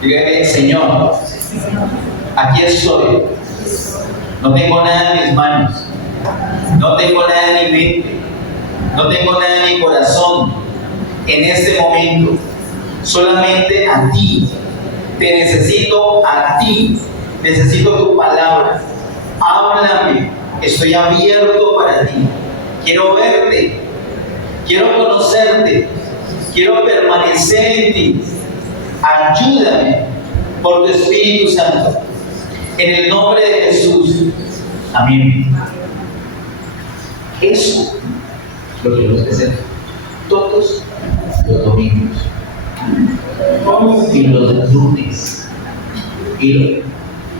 Dígale, Señor, aquí estoy. No tengo nada en mis manos. No tengo nada en mi mente. No tengo nada en mi corazón. En este momento, solamente a ti. Te necesito a ti. Necesito tu palabra. Háblame. Estoy abierto para ti. Quiero verte. Quiero conocerte. Quiero permanecer en ti. Ayúdame por tu Espíritu Santo. En el nombre de Jesús. Amén. Eso lo tenemos que hacer todos los domingos. Y los lunes. Y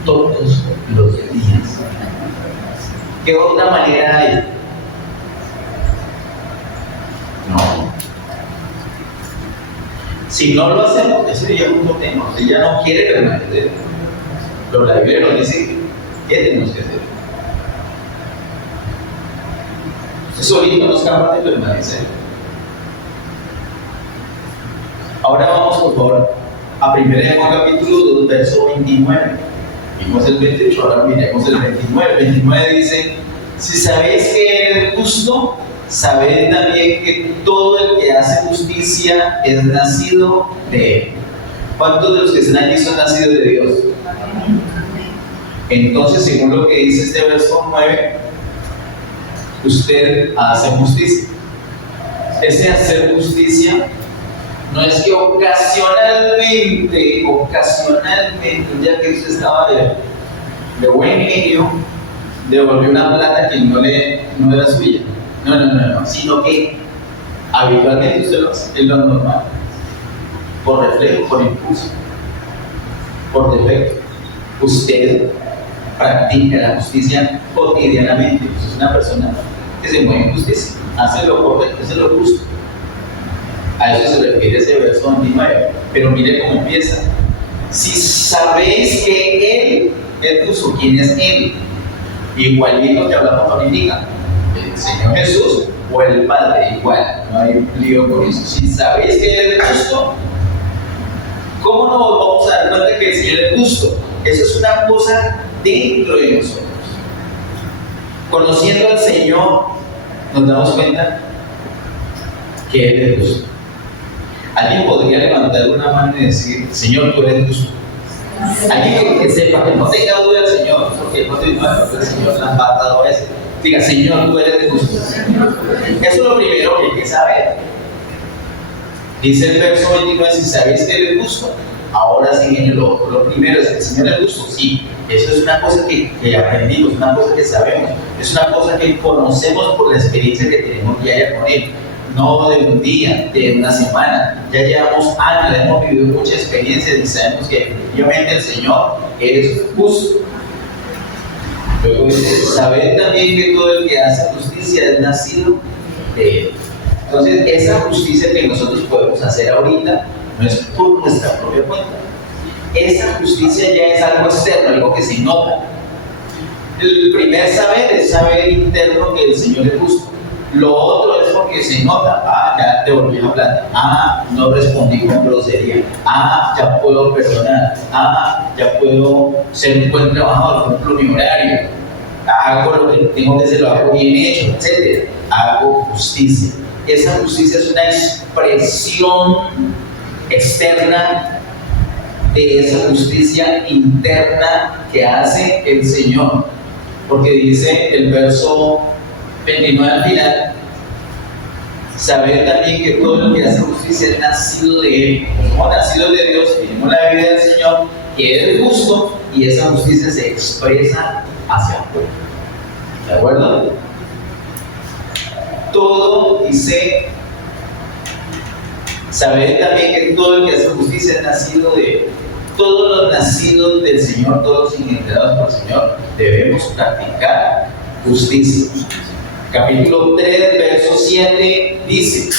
todos los días. ¿Qué otra manera hay? No. Si no lo hacemos, ese sería un tema. Ella no quiere permanecer. Pero la Biblia nos dice qué tenemos que hacer. Usted solito no es capaz de permanecer. Ahora vamos, por favor, a 1 Juan capítulo 2, verso 29. Vimos el 28, ahora miremos el 29. El 29 dice: si sabéis que Él es justo, sabed también que todo el que hace justicia es nacido de Él. ¿Cuántos de los que están aquí son nacidos de Dios? Entonces, según lo que dice este verso 9, usted hace justicia. Ese hacer justicia no es que ocasionalmente, ya que usted estaba de buen genio, devolvió una plata que no era suya. No, sino que habitualmente usted lo hace, es lo normal, por reflejo, por impulso, por defecto. Usted practica la justicia cotidianamente. Usted es una persona que se mueve en justicia, hace lo correcto, hace lo justo. A eso se refiere ese verso 29. Pero mire cómo empieza: si sabéis que Él es justo. ¿Quién es Él? Igualito que hablamos ahorita, el Señor Jesús o el Padre, igual, no hay lío con eso. Si sabéis que Él es justo, ¿cómo nos vamos a dar cuenta que el Señor es justo? Eso es una cosa dentro de nosotros. Conociendo al Señor, nos damos cuenta que Él es justo. Alguien podría levantar una mano y decir: Señor, tú eres justo. Alguien que sepa, que no tenga duda del Señor, porque no te imaginas que el Señor la ha matado a veces. Diga: Señor, tú eres justo. Eso es lo primero que hay que saber. Dice el verso 29: si sabéis que Él es justo. Ahora sí viene lo primero: es que el Señor es justo. Sí, eso es una cosa que aprendimos, una cosa que sabemos, es una cosa que conocemos por la experiencia que tenemos diaria con Él. no de un día, de una semana. Ya llevamos años, hemos vivido muchas experiencias y sabemos que efectivamente el Señor es justo. Luego dice, saber también que todo el que hace justicia es nacido de Él. Entonces, esa justicia que nosotros podemos hacer ahorita no es por nuestra propia cuenta. Esa justicia ya es algo externo, algo que se nota. El primer saber es saber interno que el Señor es justo. Lo otro es porque se nota. Ya te volví a hablar. No respondí con grosería. Ya puedo perdonar. Ya puedo ser un buen trabajador, cumplo mi horario. Hago lo que tengo que hacer, lo hago bien hecho, etc. Hago justicia. Esa justicia es una expresión externa de esa justicia interna que hace el Señor. Porque dice el verso 29 al final, saber también que todo el que hace justicia es nacido de Él. Somos nacidos de Dios, tenemos la vida del Señor, que Él es justo, y esa justicia se expresa hacia afuera. ¿De acuerdo? Todo dice, saber también que todo el que hace justicia es nacido de Él. Todos los nacidos del Señor, todos los engendrados por el Señor, debemos practicar justicia. Capítulo 3, verso 7 dice,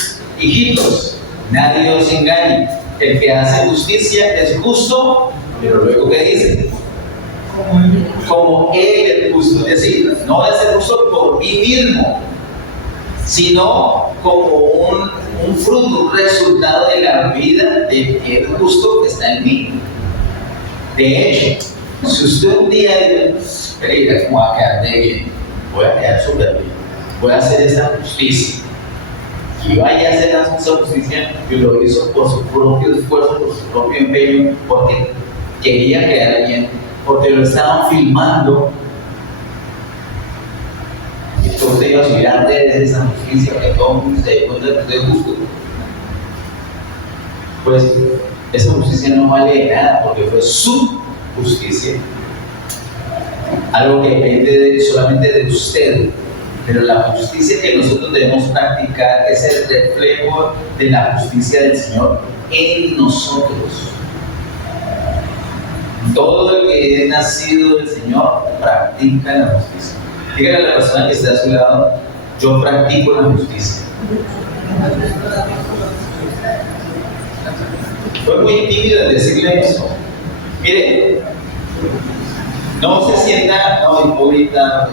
hijitos, nadie os engañe, el que hace justicia es justo, pero luego ¿qué dice? Como Él es justo, es decir, no es justo por mí mismo, sino como un fruto, un resultado de la vida de que es justo que está en mí. De hecho, si usted un día dice, ¿cómo va a quedar de bien? Voy a quedar súper bien, voy a hacer esa justicia. Y vaya a hacer esa justicia, y lo hizo por su propio esfuerzo, por su propio empeño, porque quería quedar bien, porque lo estaban filmando. Y usted iba a subir antes de esa justicia, que todo el mundo se dé cuenta de que usted es justo. Pues esa justicia no vale de nada, porque fue su justicia. Algo que depende solamente de usted. Pero la justicia que nosotros debemos practicar es el reflejo de la justicia del Señor en nosotros. Todo el que es nacido del Señor practica la justicia. Dígale a la persona que está a su lado, yo practico la justicia. Fue muy tímido en decirle eso. Mire, no se sienta, no, hipócrita,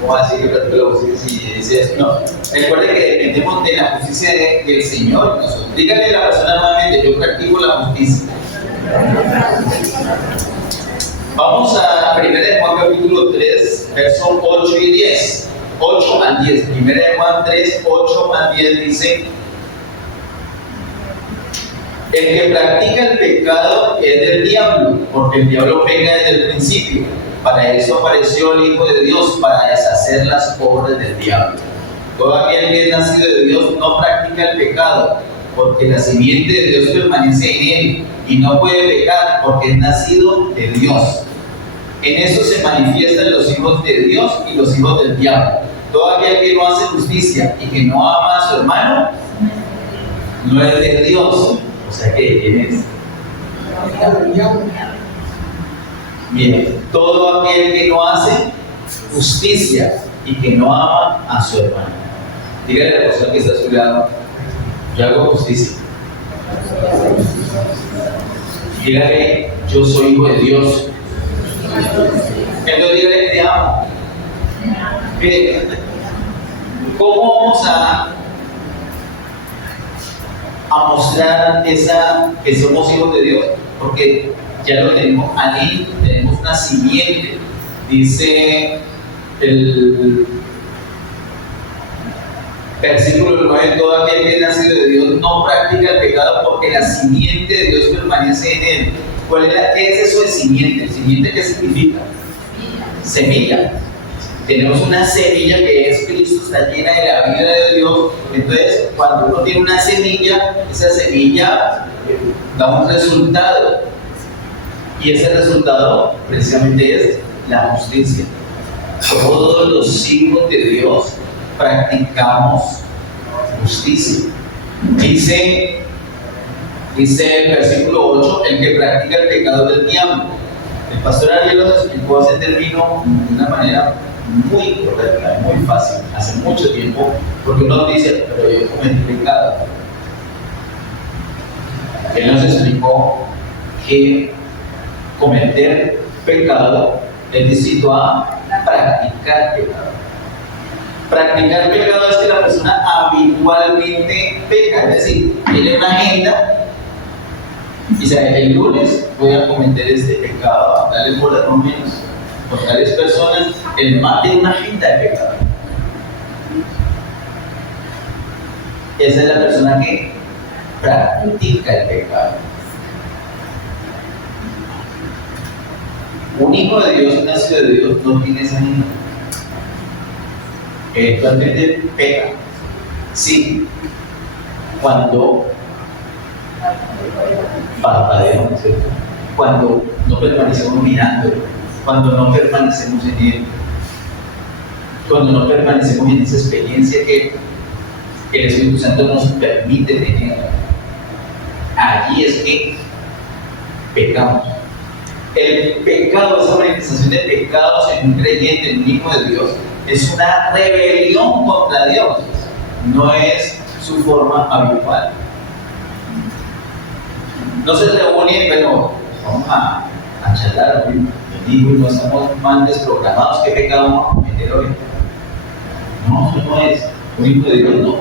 ¿cómo va a decir que practico la justicia si dice eso? No. Recuerde que dependemos de la justicia del Señor. Dígale a la persona nuevamente, yo practico la justicia. Vamos a 1 Juan capítulo 3, versos 8 y 10. 8 al 10. 1 Juan 3, 8 al 10 dice: el que practica el pecado es del diablo, porque el diablo peca desde el principio. Para eso apareció el Hijo de Dios, para deshacer las obras del diablo. Todo aquel que es nacido de Dios no practica el pecado, porque la simiente de Dios permanece en él, y no puede pecar, porque es nacido de Dios. En eso se manifiestan los hijos de Dios y los hijos del diablo. Todo aquel que no hace justicia y que no ama a su hermano, no es de Dios. O sea que, ¿quién es? Bien, todo aquel que no hace justicia y que no ama a su hermano. Dígale a la persona que está a su lado, yo hago justicia. Dígale, yo soy hijo de Dios. Entonces dígale, te amo. Mire, ¿cómo vamos a mostrar que somos hijos de Dios? Porque ya lo tenemos ahí, tenemos una simiente. Dice el versículo 9: todo aquel que es nacido de Dios no practica el pecado, porque la simiente de Dios permanece en él. ¿Qué es eso de simiente? ¿Simiente qué significa? Semilla. Tenemos una semilla que es Cristo, está llena de la vida de Dios. Entonces, cuando uno tiene una semilla, esa semilla da un resultado. Y ese resultado precisamente es la justicia. Todos los hijos de Dios practicamos justicia. Dice el versículo 8, el que practica el pecado del diablo. El pastor Ariel nos explicó ese término de una manera muy correcta, muy fácil, hace mucho tiempo, porque uno dice, pero yo cometí pecado. Él nos explicó que cometer pecado es distinto a practicar pecado. Practicar pecado es que la persona habitualmente peca, es decir, tiene una agenda y sabe, el lunes voy a cometer este pecado, darle por lo menos por tales personas. El mal tiene una agenda de pecado. Esa es la persona que practica el pecado. Un hijo de Dios, un nacido de Dios, no tiene esa agenda. Eventualmente peca. Sí, cuando parpadeo, ¿cierto? Cuando no permanecemos mirando, cuando no permanecemos en él, cuando no permanecemos en esa experiencia que el Espíritu Santo nos permite tener, allí es que pecamos. El pecado, esa manifestación de pecados en un creyente, en un hijo de Dios, es una rebelión contra Dios, no es su forma habitual. No se reúnen, pero vamos a charlar hoy. Digo, no estamos mal desprogramados. ¿Qué pecado vamos a cometer hoy? No, eso no es. Un hijo de Dios no.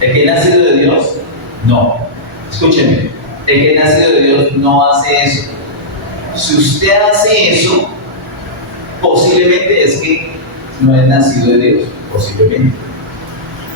El que ha nacido de Dios, no. Escúcheme, el que ha nacido de Dios no hace eso. Si usted hace eso, posiblemente es que no es nacido de Dios, posiblemente.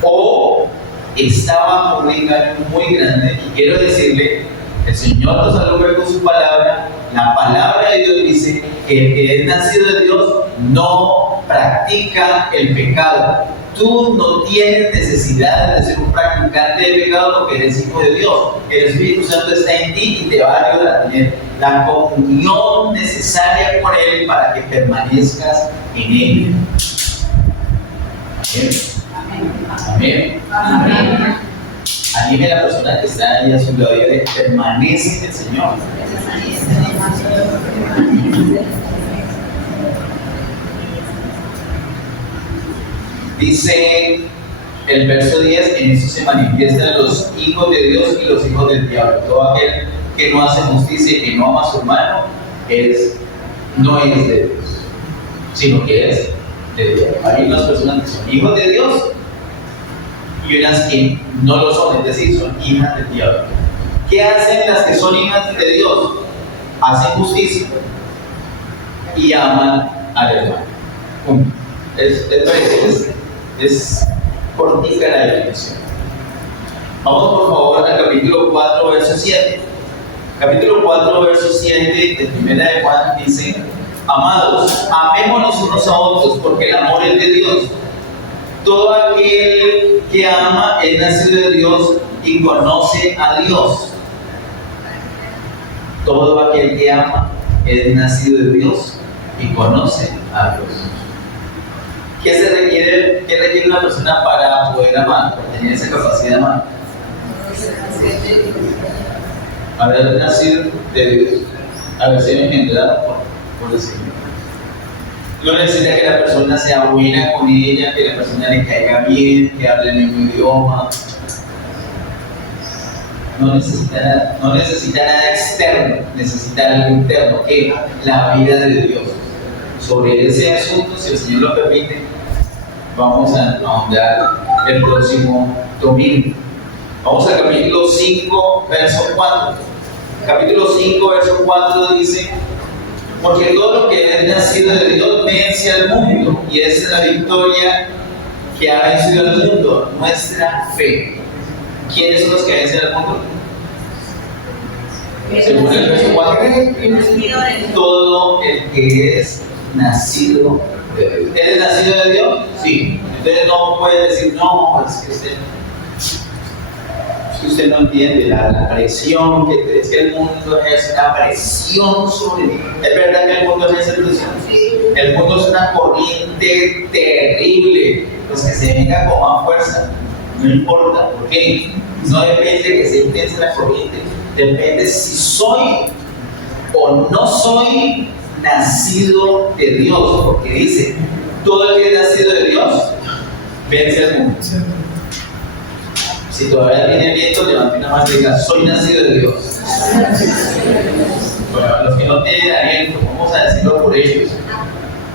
O está bajo un engaño muy grande. Y quiero decirle, el Señor nos alumbra con su palabra. La palabra de Dios dice que el que es nacido de Dios no practica el pecado. Tú no tienes necesidad de ser un practicante de pecado porque eres hijo de Dios. El Espíritu Santo está en ti y te va a ayudar a tener la comunión necesaria con Él para que permanezcas en Él. Amén. Amén. Amén. Anime a la persona que está ahí a su lado y diga, permanece en el Señor. Dice el verso 10, en eso se manifiestan los hijos de Dios y los hijos del diablo. Todo aquel que no hace justicia y que no ama a su hermano no es de Dios, sino que es de Dios. Hay unas personas que son hijos de Dios y unas que no lo son, es decir, son hijas del diablo. ¿Qué hacen las que son hijas de Dios? Hacen justicia y aman al hermano. Es cortica la definición. Vamos por favor al capítulo 4, verso 7. Capítulo 4, verso 7 de Primera de Juan dice: amados, amémonos unos a otros, porque el amor es de Dios. Todo aquel que ama es nacido de Dios y conoce a Dios. Todo aquel que ama es nacido de Dios y conoce a Dios. ¿Qué requiere una persona para poder amar, para tener esa capacidad de amar? Haber nacido de Dios, haber sido engendrado por el Señor. No necesita que la persona sea buena con ella, que la persona le caiga bien, que hable el mismo idioma. No necesita nada externo, necesita algo interno, que es la vida de Dios. Sobre ese asunto, si el Señor lo permite, vamos a ahondar el próximo domingo. Vamos al capítulo 5, verso 4. Capítulo 5, verso 4 dice: porque todo lo que es nacido de Dios vence al mundo, y esa es la victoria que ha vencido al mundo, nuestra fe. ¿Quiénes son los que vencen al mundo? Según el verso 4, todo el que es nacido de Dios. ¿Eres nacido de Dios? Sí. Entonces no puede decir, no, es que usted no entiende la presión que es que el mundo ejerce una presión sobre mí. ¿Es verdad que el mundo ejerce presión? El mundo es una corriente terrible, pues que se venga con más fuerza. No importa, ¿por qué? No depende que se intense la corriente, depende si soy o no soy nacido de Dios, porque dice, todo el que es nacido de Dios vence al mundo. Si todavía tiene viento, levante una mano y diga, soy nacido de Dios. Bueno, los que no tienen aliento, vamos a decirlo por ellos.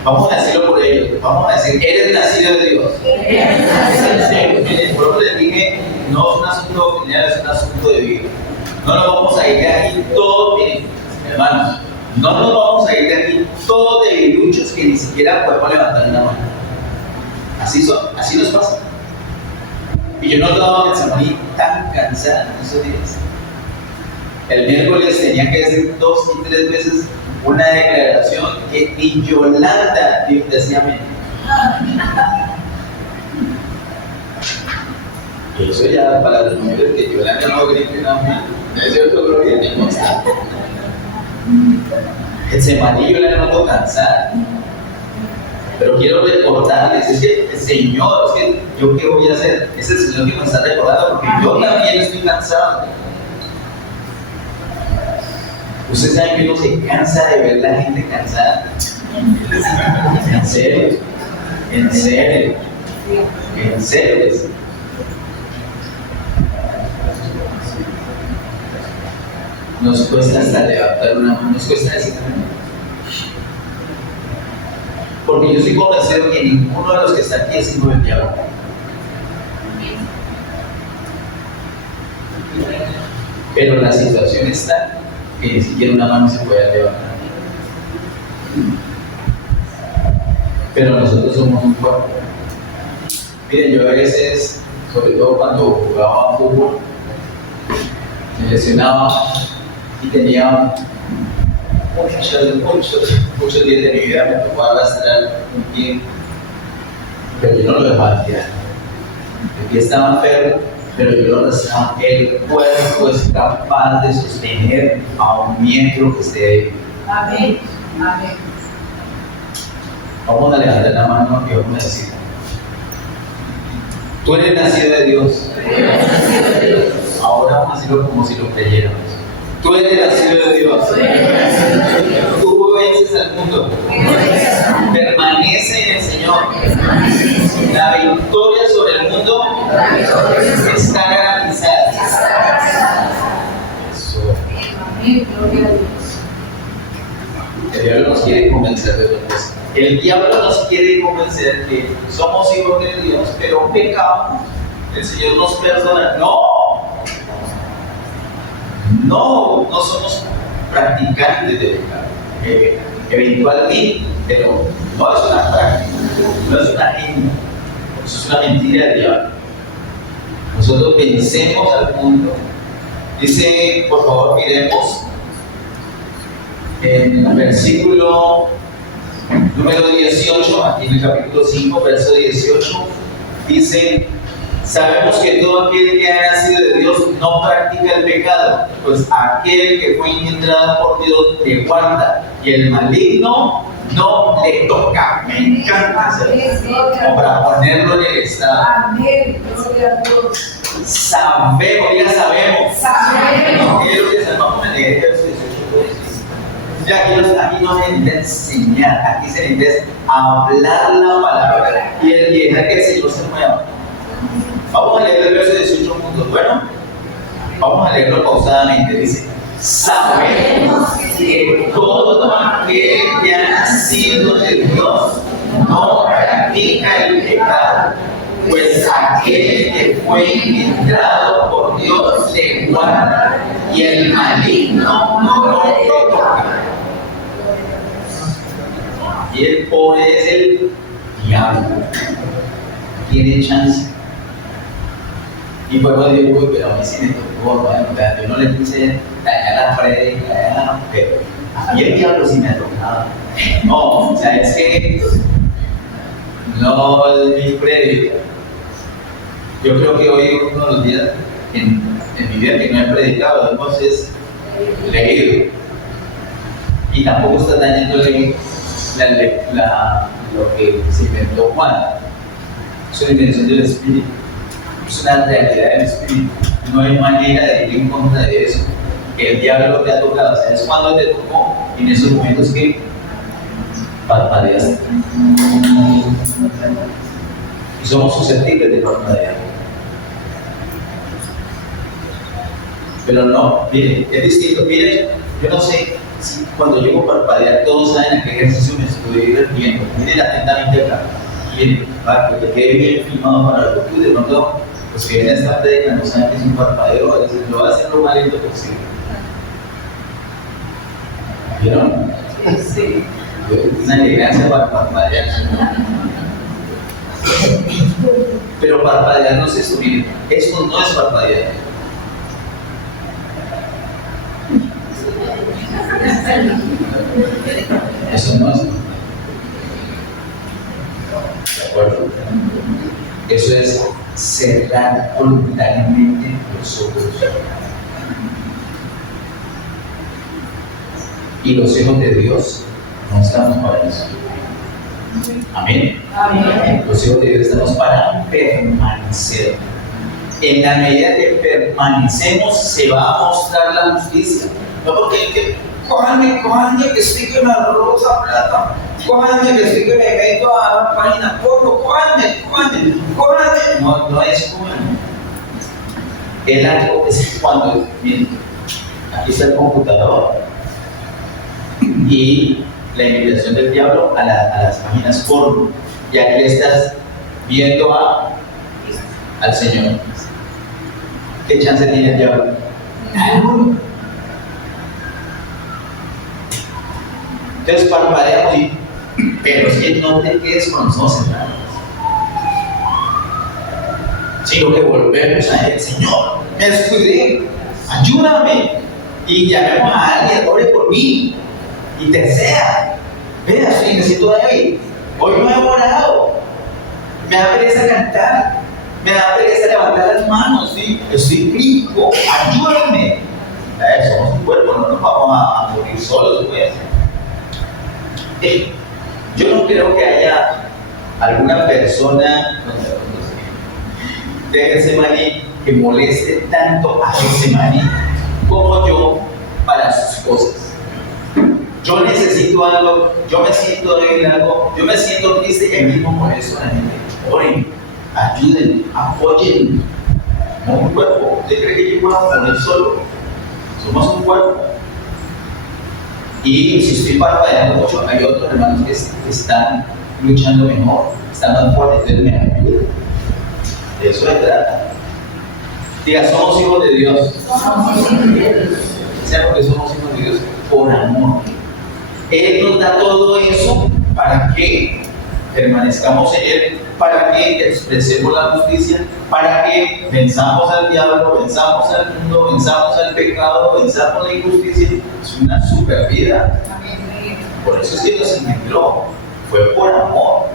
Vamos a decirlo por ellos. Vamos a decir, eres nacido de Dios. Miren, por eso les dije, no es un asunto doctrinal, es un asunto de vida. No nos vamos a ir de aquí todos, miren, hermanos, no nos vamos a ir de aquí todos debiluchos que ni siquiera podemos levantar una mano. Así son, así nos pasa. Y yo no estaba pensando tan cansada en esos días. El miércoles tenía que decir 2 y 3 veces una declaración que ni Yolanda decía amén. Y eso ya para los mujeres que Yolanda no grite un amén. Es cierto, gloria a Dios. El semanillo la noto cansada. Pero quiero recordarles, es que el Señor, es que yo qué voy a hacer, es el Señor que me está recordando porque yo también estoy cansado. Ustedes saben que uno se cansa de ver la gente cansada. En serio, en serio, en serio. Nos cuesta hasta levantar una mano, nos cuesta decir amén. Porque yo estoy convencido que ninguno de los que está aquí es hijo del diablo. Pero la situación está que ni siquiera una mano se puede levantar. Pero nosotros somos un cuerpo. Miren, yo a veces, sobre todo cuando jugaba fútbol, me lesionaba y tenía muchos días de mi vida, me tocó arrastrar un pie, pero yo no lo dejaba tirar. El pie estaba enfermo, pero yo lo arrastraba. El cuerpo es capaz de sostener a un miembro que esté débil. Amén. Amén. Vamos a levantar la mano y vamos a decir: tú eres nacido de Dios. Ahora vamos a decirlo como si lo creyéramos. Tú eres nacido de Dios. Tú vences al mundo. Permanece en el Señor. La victoria sobre el mundo está garantizada. Eso. El diablo nos quiere convencer de otra cosa. El diablo nos quiere convencer que somos hijos de Dios, pero pecamos. El Señor nos perdona. No somos practicantes de pecado. Eventualmente, pero no es una práctica, no es una genio, eso es una mentira del diablo. Nosotros vencemos al mundo. Dice, por favor, miremos en el versículo número 18, aquí en el capítulo 5, verso 18, dice: sabemos que todo aquel que ha nacido de Dios no practica el pecado, pues aquel que fue engendrado por Dios le guarda, y el maligno no le toca. Me encanta hacerlo, como para ponerlo en el estado. Amén. Gloria a Dios. Sabemos, diga sabemos. Sabemos. Quiero que sepamos en el verso 18. Ya aquí no se necesita enseñar, aquí se necesita hablar la palabra y dejar que el Señor se mueva. Vamos a leer el verso 18 juntos. Bueno, vamos a leerlo pausadamente. Dice: sabemos que todo aquel que ha nacido de Dios no practica el pecado, pues aquel que fue engendrado por Dios le guarda, y el maligno no lo toca. Y el pobre es el diablo. Tiene chance. Y podemos decir: uy, pero a mí sí me tocó, bueno, yo no le quise dañar la predica, pero a mí el diablo sí me ha tocado. No, o sea, es que no es mi predica. Yo creo que hoy uno de los días en mi vida que no he predicado, entonces leído. Y tampoco está dañándole lo que se inventó Juan. Es una invención del Espíritu. Es una realidad del espíritu. No hay manera de ir en contra de eso. El diablo te ha tocado. ¿Sabes cuándo te tocó? En esos momentos que parpadeaste. Y somos susceptibles de parpadear. Pero no, miren, es distinto. Miren, yo no sé si cuando llego a parpadear, todos saben a qué ejercicio me estoy refiriendo. Miren atentamente acá. Miren, para que quede bien filmado para el futuro. De pronto, los que vienen a esta prédica no saben que es un parpadeo, a veces lo voy a hacer lo más lento posible. ¿Vieron? Sí. Una elegancia para parpadear. Pero parpadear no es eso, miren, esto no es parpadear. Eso no es. ¿De acuerdo? Eso es cerrar voluntariamente los ojos. Y los hijos de Dios no estamos para eso. Amén. Amén. Los hijos de Dios estamos para permanecer. En la medida que permanecemos, se va a mostrar la justicia. No porque el que, cójanme, que estoy con la rosa plata, cójanme, que estoy que me meto a la página porno, cójanme. No es cójanme. El algo es cuando, miren, aquí está el computador y la invitación del diablo a las páginas porno. Y aquí le estás viendo al Señor. ¿Qué chance tiene el diablo? Entonces parpadeamos y, pero es que no te quedes con los ojos cerrados, sino que volvemos a Él. Señor, me descuidé, ayúdame, y llamemos a alguien, ore por mí. Y tercera, vea, sí, necesito David. Hoy no he orado, me da pereza cantar, me da pereza levantar las manos, ¿sí? Estoy rico, ayúdame. Somos un cuerpo, no nos vamos a morir solos, pues. Yo no creo que haya alguna persona de Getsemaní que moleste tanto a Getsemaní como yo para sus cosas. Yo necesito algo, yo me siento débil algo, yo me siento triste y mismo por eso la gente. Oren, ayuden, apoyen. Somos un cuerpo. ¿Usted cree que yo puedo poner solo? Somos un cuerpo. Y si estoy parpadeando mucho, hay otros hermanos que están luchando mejor, están más fuertes, entonces me ayudan. De eso se trata. Diga, somos hijos de Dios. ¿Saben por qué somos hijos de Dios? Por amor. Él nos da todo eso para que permanezcamos en Él, para que expresemos la justicia, para que venzamos al diablo, venzamos al mundo, venzamos al pecado, venzamos la injusticia. Es una super vida. Por eso es que nos engendró. Fue por amor.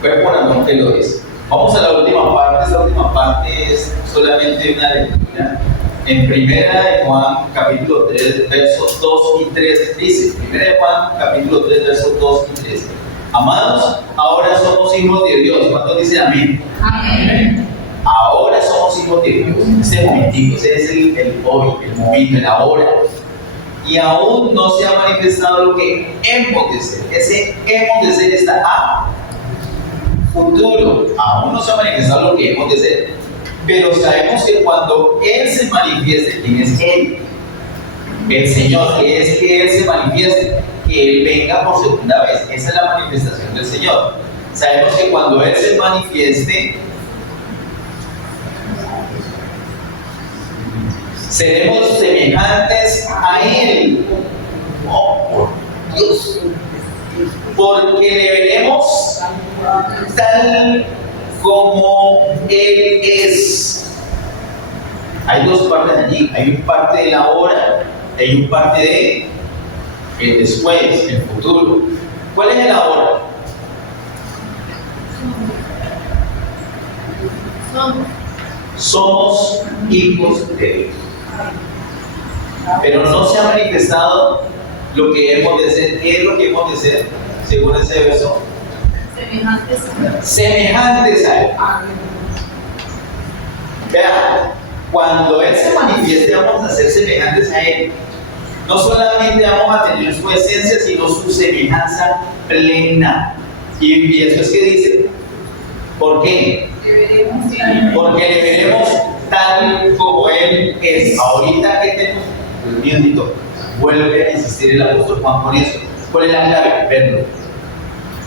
Fue por amor que lo hizo. Vamos a la última parte. Esta última parte es solamente una lectura. En Primera de Juan, capítulo 3, versos 2 y 3, dice, Primera de Juan, capítulo 3, versos 2 y 3. Amados, ahora somos hijos de Dios. ¿Cuántos dicen amén? Amén. Ahora somos hijos de Dios. Este momentito, ese es el hoy, el momento, el ahora. Y aún no se ha manifestado lo que hemos de ser. Ese hemos de ser está a futuro. Aún no se ha manifestado lo que hemos de ser. Pero sabemos que cuando Él se manifieste, ¿quién es Él? El Señor, que es que Él se manifieste, que Él venga por segunda vez. Esa es la manifestación del Señor. Sabemos que cuando Él se manifieste, seremos semejantes a Él. Oh, por Dios. Porque le veremos tal como Él es. Hay dos partes allí. Hay un parte de la hora, hay un parte de el después, el futuro. ¿Cuál es el ahora? Somos hijos de Dios. Pero no se ha manifestado lo que hemos de ser. ¿Qué es lo que hemos de ser? Según ese verso. Semejantes a Él. Semejantes a Él. Vean, cuando Él se manifieste vamos a ser semejantes a Él. No solamente vamos a tener su esencia, sino su semejanza plena. Y eso es que dice, ¿por qué? Porque le veremos tal como Él es. Ahorita que tenemos, Dios mío bendito, vuelve a insistir el apóstol Juan con eso. ¿Cuál es la clave? Verlo.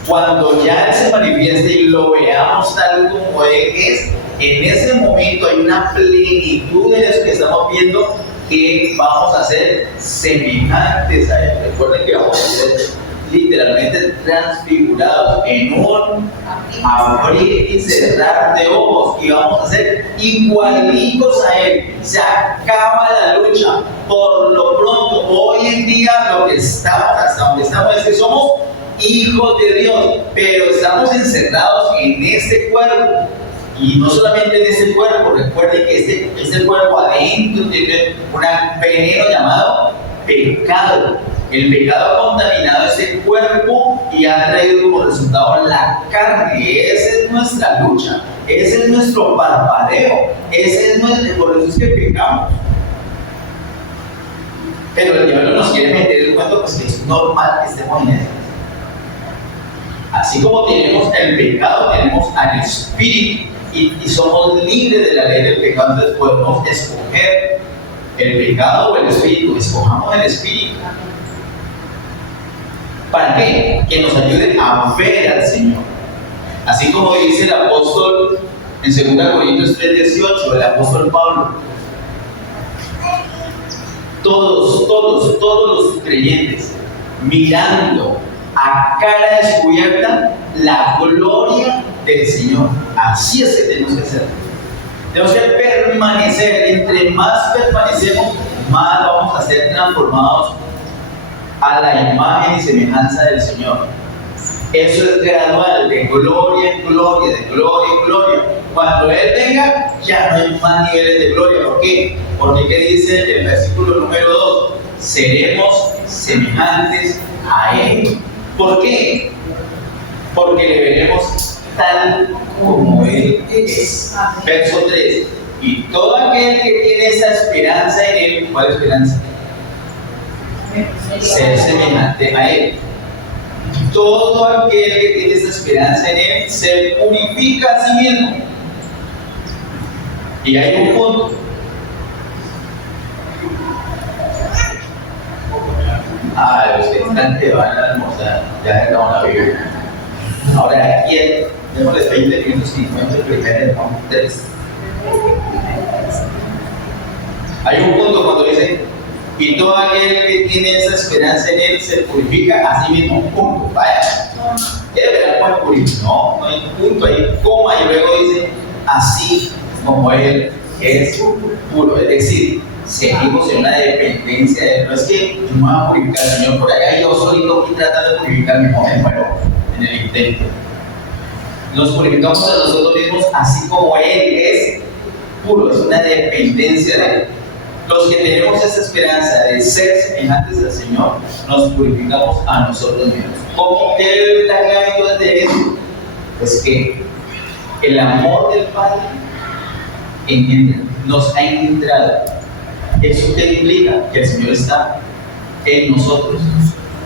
Cuando ya Él se manifieste y lo veamos tal como Él es, en ese momento hay una plenitud en eso que estamos viendo, que vamos a ser semejantes a Él. Recuerden que vamos a ser literalmente transfigurados en un abrir y cerrar de ojos, y vamos a ser igualitos a Él. Se acaba la lucha. Por lo pronto, hoy en día lo que estamos, hasta donde estamos, es que somos hijos de Dios, pero estamos encerrados en este cuerpo. Y no solamente en este cuerpo, recuerden que este cuerpo adentro tiene un veneno llamado pecado. El pecado ha contaminado ese cuerpo y ha traído como resultado la carne. Esa es nuestra lucha, ese es nuestro parpadeo, por eso es que pecamos. Pero el diablo nos quiere meter el cuento, pues que es normal que estemos en eso. Así como tenemos el pecado, tenemos al espíritu y somos libres de la ley del pecado, entonces podemos escoger el pecado o el espíritu. Escojamos el espíritu. ¿Para qué? Que nos ayude a ver al Señor. Así como dice el apóstol en 2 Corintios 3:18, el apóstol Pablo. Todos los creyentes, mirando a cara descubierta la gloria del Señor. Así es que tenemos que hacer. Tenemos que permanecer. Entre más permanecemos, más vamos a ser transformados a la imagen y semejanza del Señor. Eso es gradual, de gloria en gloria, de gloria en gloria. Cuando Él venga, ya no hay más niveles de gloria. ¿Por qué? Porque ¿qué dice el versículo número 2? Seremos semejantes a Él. ¿Por qué? Porque le veremos tal como Él es. Verso 3. Y todo aquel que tiene esa esperanza en Él, ¿cuál esperanza? Ser semejante a Él. Todo aquel que tiene esa esperanza en Él se purifica a sí mismo. Y hay un punto. Los que están que van a almorzar, ya agarraron la Biblia. Ahora, aquí, démosles 20 minutos y cuento el primer Juan 3. Hay un punto cuando dice: y todo aquel que tiene esa esperanza en Él se purifica a sí mismo. Punto. Vaya. ¿Quiere ver cómo es purifica? No hay punto, hay coma, y luego dice: así como Él es puro. Es decir, seguimos en una dependencia de Él. No es que yo me voy a purificar, Señor, por allá yo solito aquí tratando de purificarme. No, me muero en el intento. Nos purificamos a nosotros mismos así como Él es puro. Es una dependencia de Él. Los que tenemos esa esperanza de ser semejantes al Señor, nos purificamos a nosotros mismos. ¿Cómo? ¿Qué es la clave entonces de eso? Pues que el amor del Padre nos ha engendrado. ¿Eso qué implica? Que el Señor está en nosotros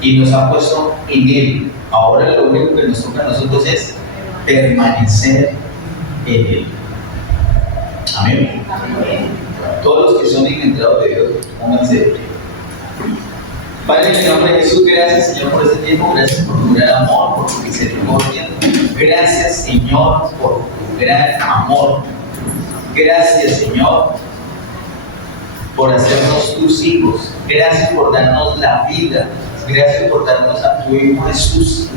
y nos ha puesto en Él. Ahora lo único que nos toca a nosotros es permanecer en Él. Amén. Amén. Todos los que son engendrados de Dios, pónganse de pie. Padre, en el nombre de Jesús, gracias, Señor, por este tiempo. Gracias por tu gran amor, por tu misericordia. Gracias, Señor, por tu gran amor. Gracias, Señor, por hacernos tus hijos. Gracias por darnos la vida. Gracias por darnos a tu Hijo Jesús.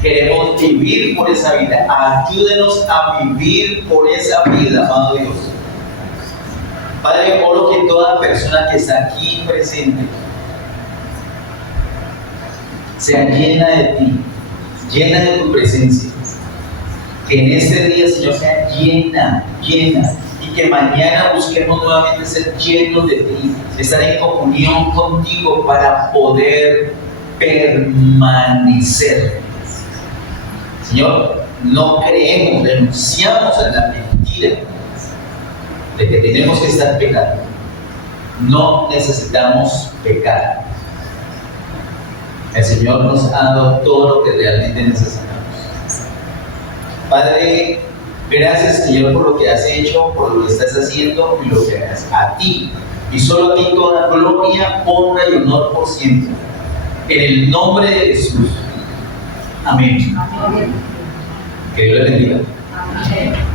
Queremos vivir por esa vida. Ayúdenos a vivir por esa vida, amado Dios. Padre, oro que toda persona que está aquí presente sea llena de ti, llena de tu presencia. Que en este día, Señor, sea llena, y que mañana busquemos nuevamente ser llenos de ti, estar en comunión contigo para poder permanecer. Señor, no creemos, renunciamos a la mentira de que tenemos que estar pecando. No necesitamos pecar. El Señor nos ha dado todo lo que realmente necesitamos. Padre, gracias, Señor, por lo que has hecho, por lo que estás haciendo y lo que harás. A ti, y solo a ti, toda gloria, honra y honor por siempre. En el nombre de Jesús. Amén. Que Dios le bendiga. Amén.